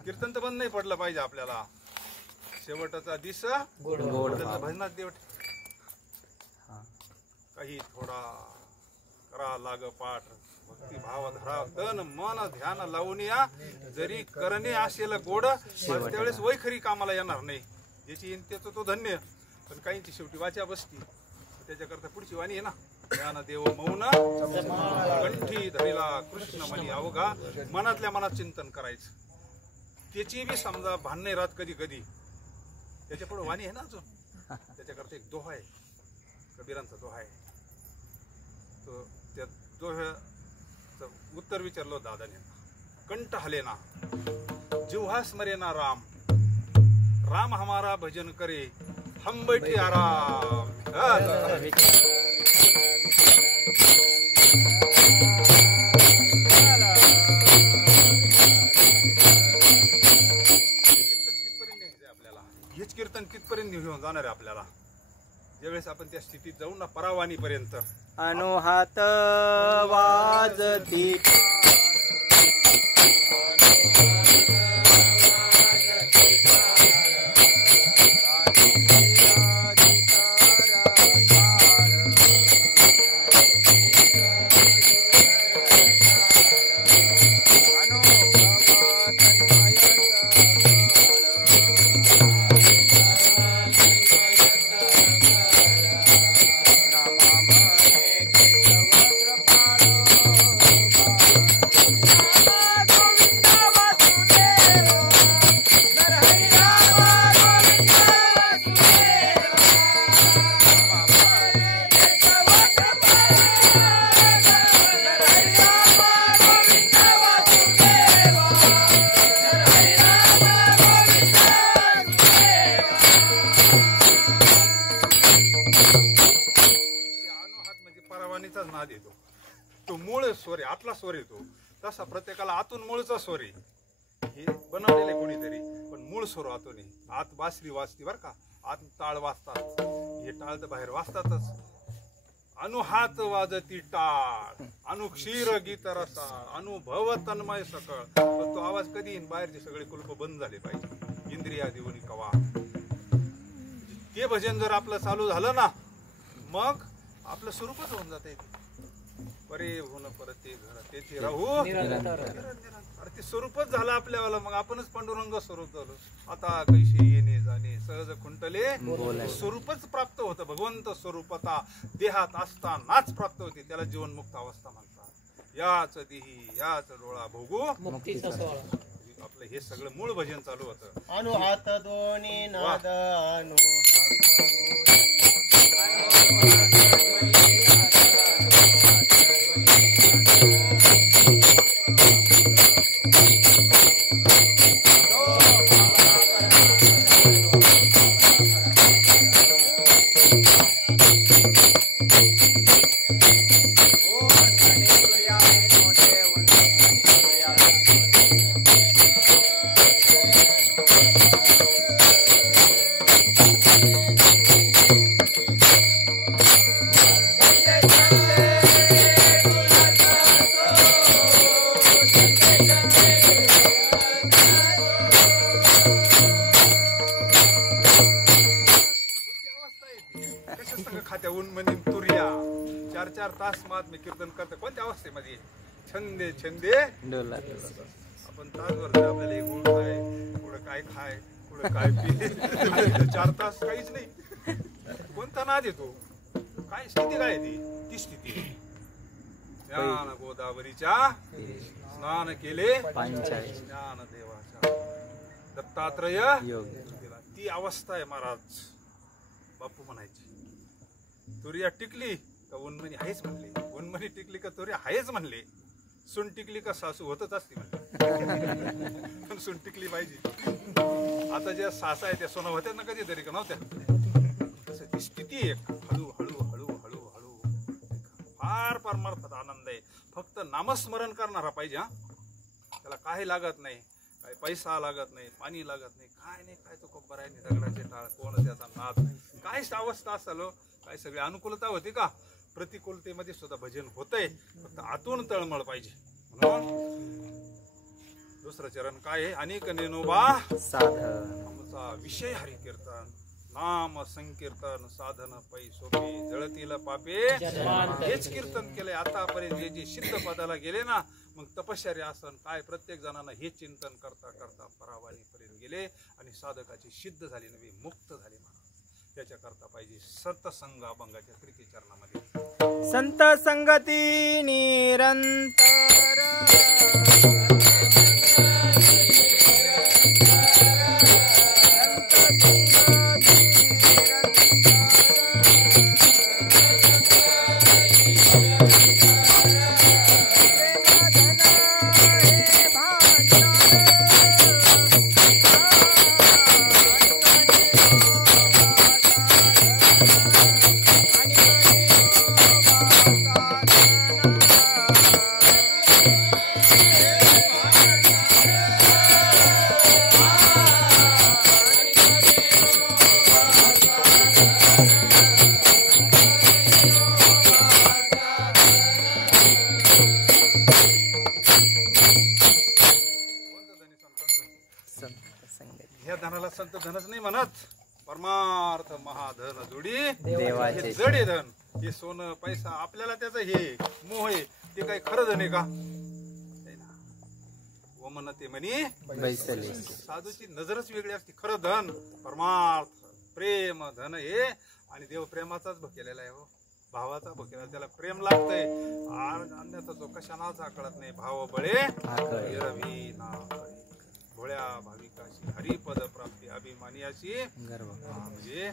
कीर्तन तर बंद नाही पडलं पाहिजे आपल्याला. शेवटचा दिस भजनात देव काही थोडा करा लाग पाठ भक्ती भाव धरा तन मन ध्यान लावून या जरी करणे असेल गोड त्यावेळेस वैखरी कामाला येणार नाही. ज्याची येईन त्याचं तो धन्य. पण काहींची शेवटी वाचा बसती त्याच्याकरता पुढची वाणी आहे ना. ज्ञान देव मौन कंठी धरिला कृष्ण मनी अवघा. मनातल्या मनात चिंतन करायचं. त्याची बी समजा भान नाही राहत कधी कधी. त्याच्या पुढे वाणी आहे ना अजून. त्याच्याकरता एक दोहा आहे कबीरांचा दोहा आहे. तो त्या दोह्याचं उत्तर विचारलं दादाने. कंठ हलेना जिव्हा स्मरेना राम राम हमारा भजन करे हम बैठे आराम. हेच कीर्तन तिथपर्यंत घेऊन जाणार आहे आपल्याला. ज्यावेळेस आपण त्या स्थितीत जाऊ ना परावाणी पर्यंत. अनुहात वाजती नाद येतो. तो मूळ स्वर आहे. आतला स्वर येतो तसा प्रत्येकाला आतून मूळचा स्वर आहे. हे बनवलेले कोणीतरी पण मूळ स्वर आतून आहे. आत बासरी वाजती बरं का. आत टाळ वाजतात. हे टाळ तर बाहेर वाजतातच. अनुहात वाजती टाळ, अनुक्षीर गीत रसा, अनुभव तन्मय सकळ. पण तो आवाज कधी येईन? बाहेरचे सगळे कुलप बंद झाले पाहिजे, इंद्रिया देऊनी कवा. ते भजन जर आपलं चालू झालं ना, मग आपलं स्वरूपच होऊन जाते. परे होऊन परत ते घर तेथे राहू निरंतर. अरे ते स्वरूपच झालं आपल्यावाला. मग आपणच पांडुरंग स्वरूप झालो. आता कैसे येणे जाणे सहज खुंटले, स्वरूपच प्राप्त होतं. भगवंत स्वरूपता देहात असतानाच प्राप्त होते. त्याला जीवनमुक्त अवस्था म्हणतात. याच देही याच डोळा भोगू मुक्तीचा सोहळा. आपलं हे सगळं मूळ भजन चालू होतं. अनुहात दोन्ही नाद चार तास महात्म्य कीर्तन करतं. कोणत्या अवस्थेमध्ये? छंदे छंदे आपण तासभर जर आपल्याला एक गुळ खाय, कुठं काय खाय, कुठं काय पी, 4 तास काहीच नाही. कोणता नाद येतो? काय स्थिती काय ती? ती स्थिती ज्ञान गोदावरीच्या स्नान केले ज्ञान देवाच्या दत्तात्रय दिला. ती अवस्था आहे महाराज. बापू म्हणायची तुरिया टिकली का उन्मनी आहेच म्हणले, उन्मनी टिकली का तुरिया आहेच म्हणले, सून टिकली का सासू होतच असते म्हणले. पण सून टिकली पाहिजे. आता ज्या सासा आहे त्या सोनं होत्या ना कधीतरी का नव्हत्या. तसं ती स्थिती एक हळू हळू हळू हळू हळू फार परमार्थात आनंद आहे. फक्त नामस्मरण करणारा पाहिजे. हा, त्याला काही लागत नाही, काय पैसा लागत नाही, पाणी लागत नाही, काय नाही. काय तो कब्बर आहे दगडाचे टाळ, कोण त्याचा नाद, काय अवस्था असाल, काय सगळी अनुकूलता होती का? प्रतिकूलतेमध्ये सुद्धा भजन होतंय. फक्त आतून तळमळ पाहिजे. म्हणून दुसरं चरण काय आहे? अनेक नेनोबा आमचा विषय हरिकीर्तन, नाम संकीर्तन साधन पै सोपे जळतील पापे. हेच कीर्तन केलंय आतापर्यंत. हे जे सिद्ध पदाला गेले ना, मग तपश्चर्या आसन काय प्रत्येक जणांना हे चिंतन करता करता परावारीपर्यंत गेले आणि साधकाची सिद्ध झाली, नवी मुक्त झाली. त्याच्याकरता पाहिजे सतसंग अभंगाच्या तृतीय चरणामध्ये संत संगती निरंतर. ह्या धनाला संत धनच नाही म्हणत. परमार्थ महाधन जोडी देवाचे जडे धन. हे सोनं पैसा आपल्याला त्याचं हे मोह आहे, ते काही खरं धन आहे का? वमन ते म्हणी बैसले. साधूची नजरच वेगळी असते. खरं धन परमार्थ प्रेम धन हे. आणि देव प्रेमाचाच भकेलेला आहे. हो, भावाचा भकेला. त्याला प्रेम लागतंय. अन्यथा तो कशानाचा कळत नाही. भाव बळे रवी ना भोळ्या भाविकाशी हरिपद प्राप्ती अभिमानी अशी गर्व. म्हणजे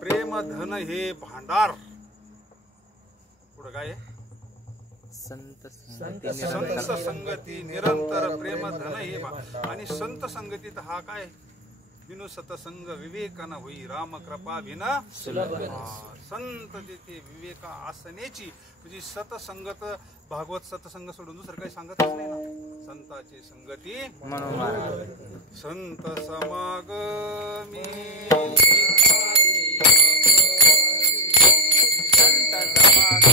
प्रेम धन हे भांडार. पुढं काय संत संत संगती निरंतर प्रेम धन हे आणि संत संगतीत हा काय विनु सतसंग विवेकन होई राम कृपा विन संत तिथे विवेका आसनेची. म्हणजे सतसंगत भागवत सतसंग सोडून दुसरं काही सांगतच नाही ना. संताची संगती संत समागमी संत समागमी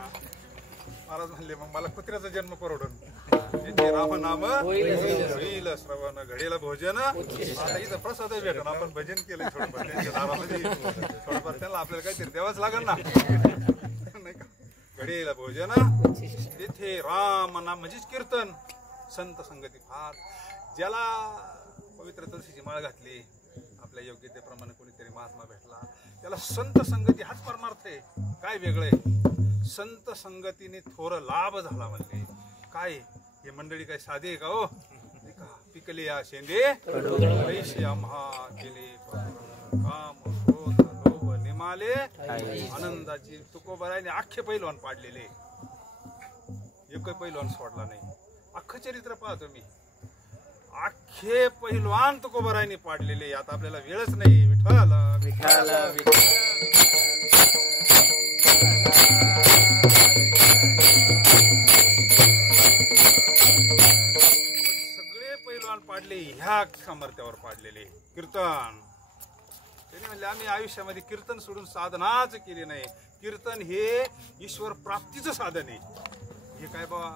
महाराज म्हणले मग मला कुत्र्याचा जन्म परवडून याचे रामनाम होईल श्रवण घडेला भोजन. आता इथं प्रसाद भेटून आपण भजन केलं थोडंफार त्यांच्या दारामध्ये थोडंफार त्यांना आपल्याला काहीतरी द्यावंच लागेल ना नाही का. घडेला भोजन तिथे राम नाम म्हणजेच कीर्तन संत संगती फार. ज्याला पवित्र तुळशीची माळ घातली आपल्या योग्यतेप्रमाणे कोणीतरी महात्मा भेटला त्याला संत संगती हाच परमार्थ आहे. काय वेगळं संत संगतीने थोर लाभ झाला म्हणजे काय. हे मंडळी काय साधे आहे का हो. पिकले या शेंदे पैसे आम्हा केले काम क्रोध लोभ निमाले आनंदाची तुकोबाराने अख्खे पैलवान पाडलेले. एकही पैलवान सोडला नाही. अख्खं चरित्र पाहतो मी अख्खे पैलवान तुकोबाराने पाडलेले. आता आपल्याला वेळच नाही. विठ्ठला विठ्ठला सगळे पैलवान पाडले ह्या सामर्थ्यावर पाडलेले कीर्तन. त्याने म्हणले आम्ही आयुष्यामध्ये कीर्तन सोडून साधनाच केली नाही. कीर्तन हे ईश्वर प्राप्तीचं साधन आहे. हे काय बाबा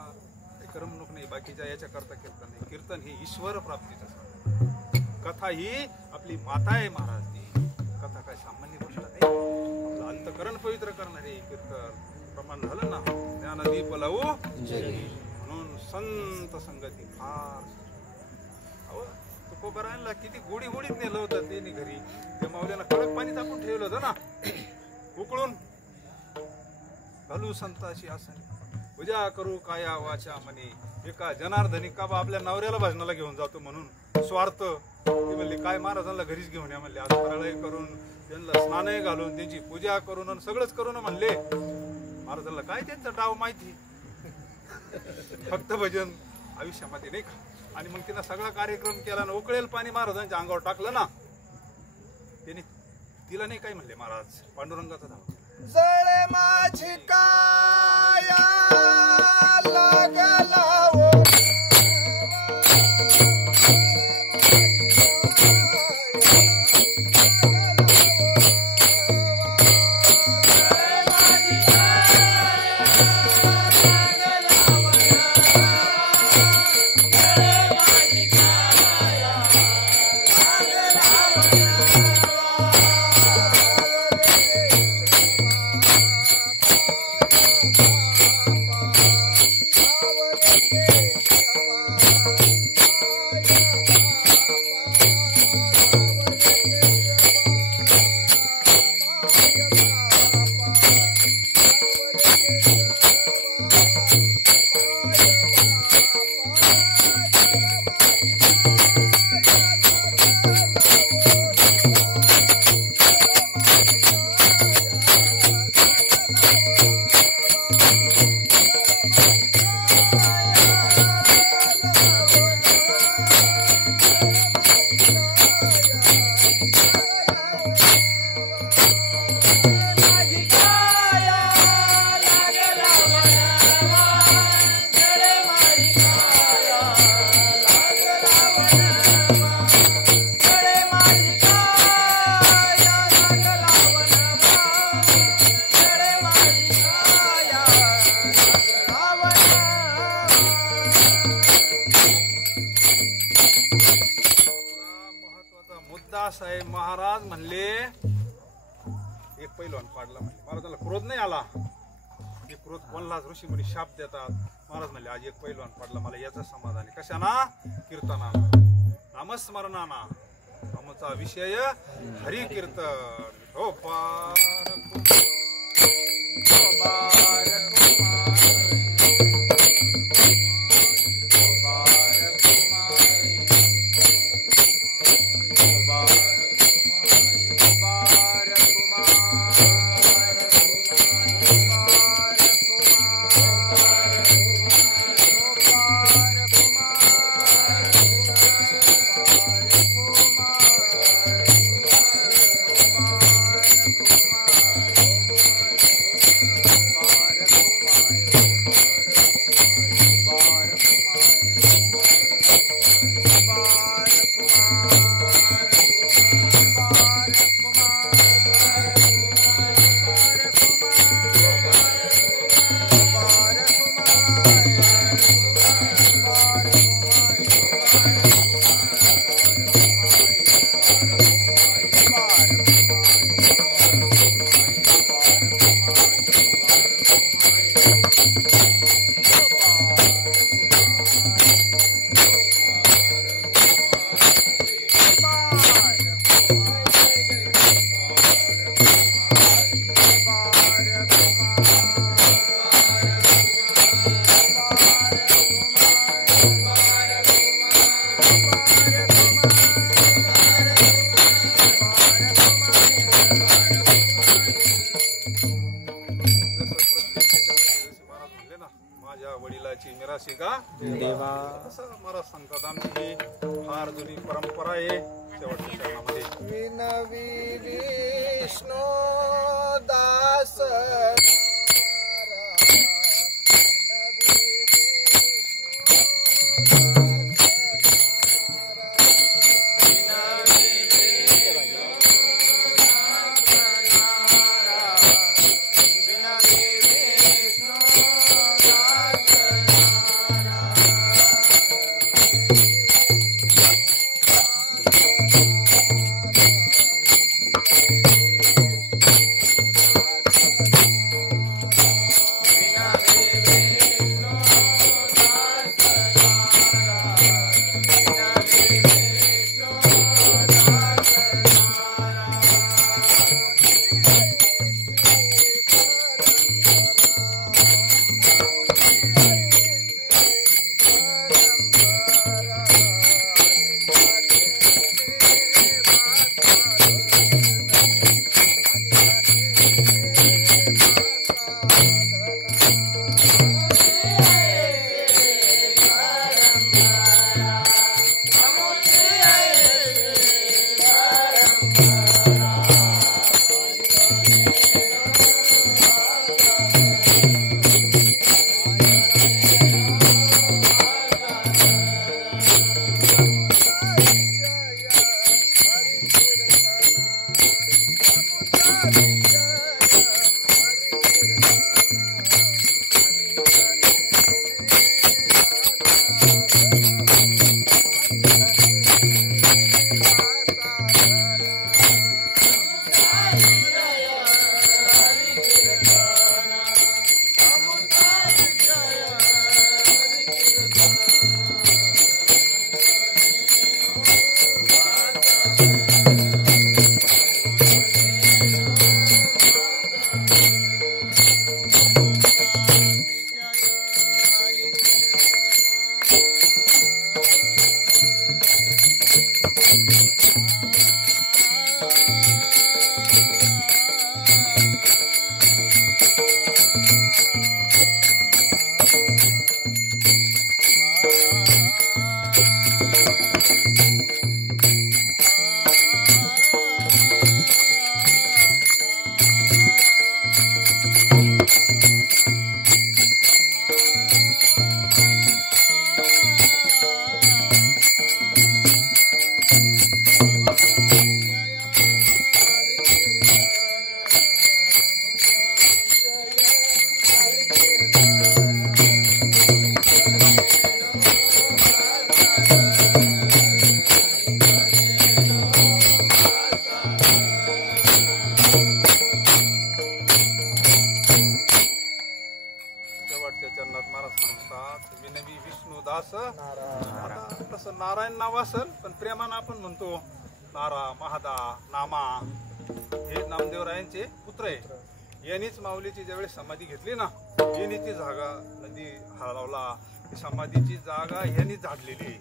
करमणूक नाही बाकीच्या याच्या करता कीर्तन नाही. कीर्तन हे ईश्वर प्राप्तीचं साधन. कथा ही आपली माता आहे महाराज. ती कथा काय सामान्य गोष्ट नाही. आपलं अंतकरण पवित्र करणारे कीर्तन प्रमाण झालं ना. ज्ञानदीप लावू म्हणून संत संगती फार. तुकोबारायला किती गोडी गोडीत नेलं होतं त्यांनी घरी. त्या मावल्याला कडक पाणी तापून ठेवलं होतं ना उकळून. घालू संताशी असं पूजा करू काया वाचा म्हणे. एका जनार्दनी का बा आपल्या नवऱ्याला भजनाला घेऊन जातो म्हणून स्वार्थ. ते म्हणले काय महाराजांना घरीच घेऊन या म्हणले. आज फराळही करून त्यांना स्नानही घालून त्यांची पूजा करून आणि सगळंच करून म्हणले. महाराजांना काय त्यांचा डाव माहिती. फक्त भजन आयुष्यामध्ये नाही का. आणि मग तिनं सगळा कार्यक्रम केला ना उकळेल पाणी महाराजांच्या अंगावर टाकलं ना. त्यांनी तिला नाही काय म्हणले महाराज. पांडुरंगाचा धाव जळे माझी काया लागला पैलवान पाडला म्हणले. महाराजांना क्रोध नाही आला. हे क्रोध कोणलाच ऋषी मुनी शाप देतात. महाराज म्हणले आज एक पैलवान पाडला, मला याचं समाधान आहे. कशाना? कीर्तनाना, नामस्मरणाना. आमचा विषय हरी कीर्तन. हो पार देवा. असं महाराज सांगतात. आमची ही फार जुनी परंपरा आहे. शेवटच्या चरणामध्ये विनवी विष्णू दास नारायणाच्या चरणात महाराज सांगतात विनवी विष्णुदास. आता तसं नारायण नाव असेल पण प्रेमानं आपण म्हणतो नारा, महादा, नामा हे नामदेवरायांचे पुत्र आहे. यांनीच माऊलीची ज्यावेळेस समाधी घेतली ना, यांनी ती जागा नदी हळवला, ती समाधीची जागा यांनी झाडलेली आहे.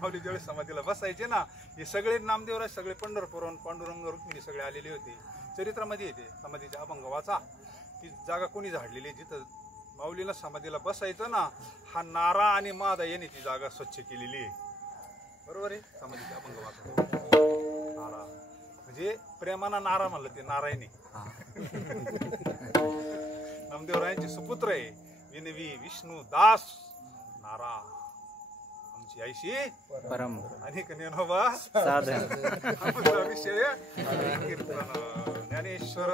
माऊली ज्यावेळेस समाधीला बसायचे ना, हे सगळे नामदेवराज सगळे पंढरपूरहून पांडुरंग रुक्मिणी सगळे आलेले होते. चरित्रामध्ये येते समाधीच्या अभंग वाचा. ती जागा कोणी झाडलेली, जिथं माऊलीला समाधीला बसायचं ना, हा नारा आणि मादा यांनी ती जागा स्वच्छ केलेली आहे. बरोबर आहे. समाधीच्या अभंग वाचा. नारा म्हणजे प्रेमाना नारा म्हणलं ते नारायणी. नामदेवरायांचे सुपुत्र आहे विनवी विष्णू दास नारा. आमची आईशी परम आणि कन्यानोबा साधन आमचा विषय कीर्तन ज्ञानेश्वर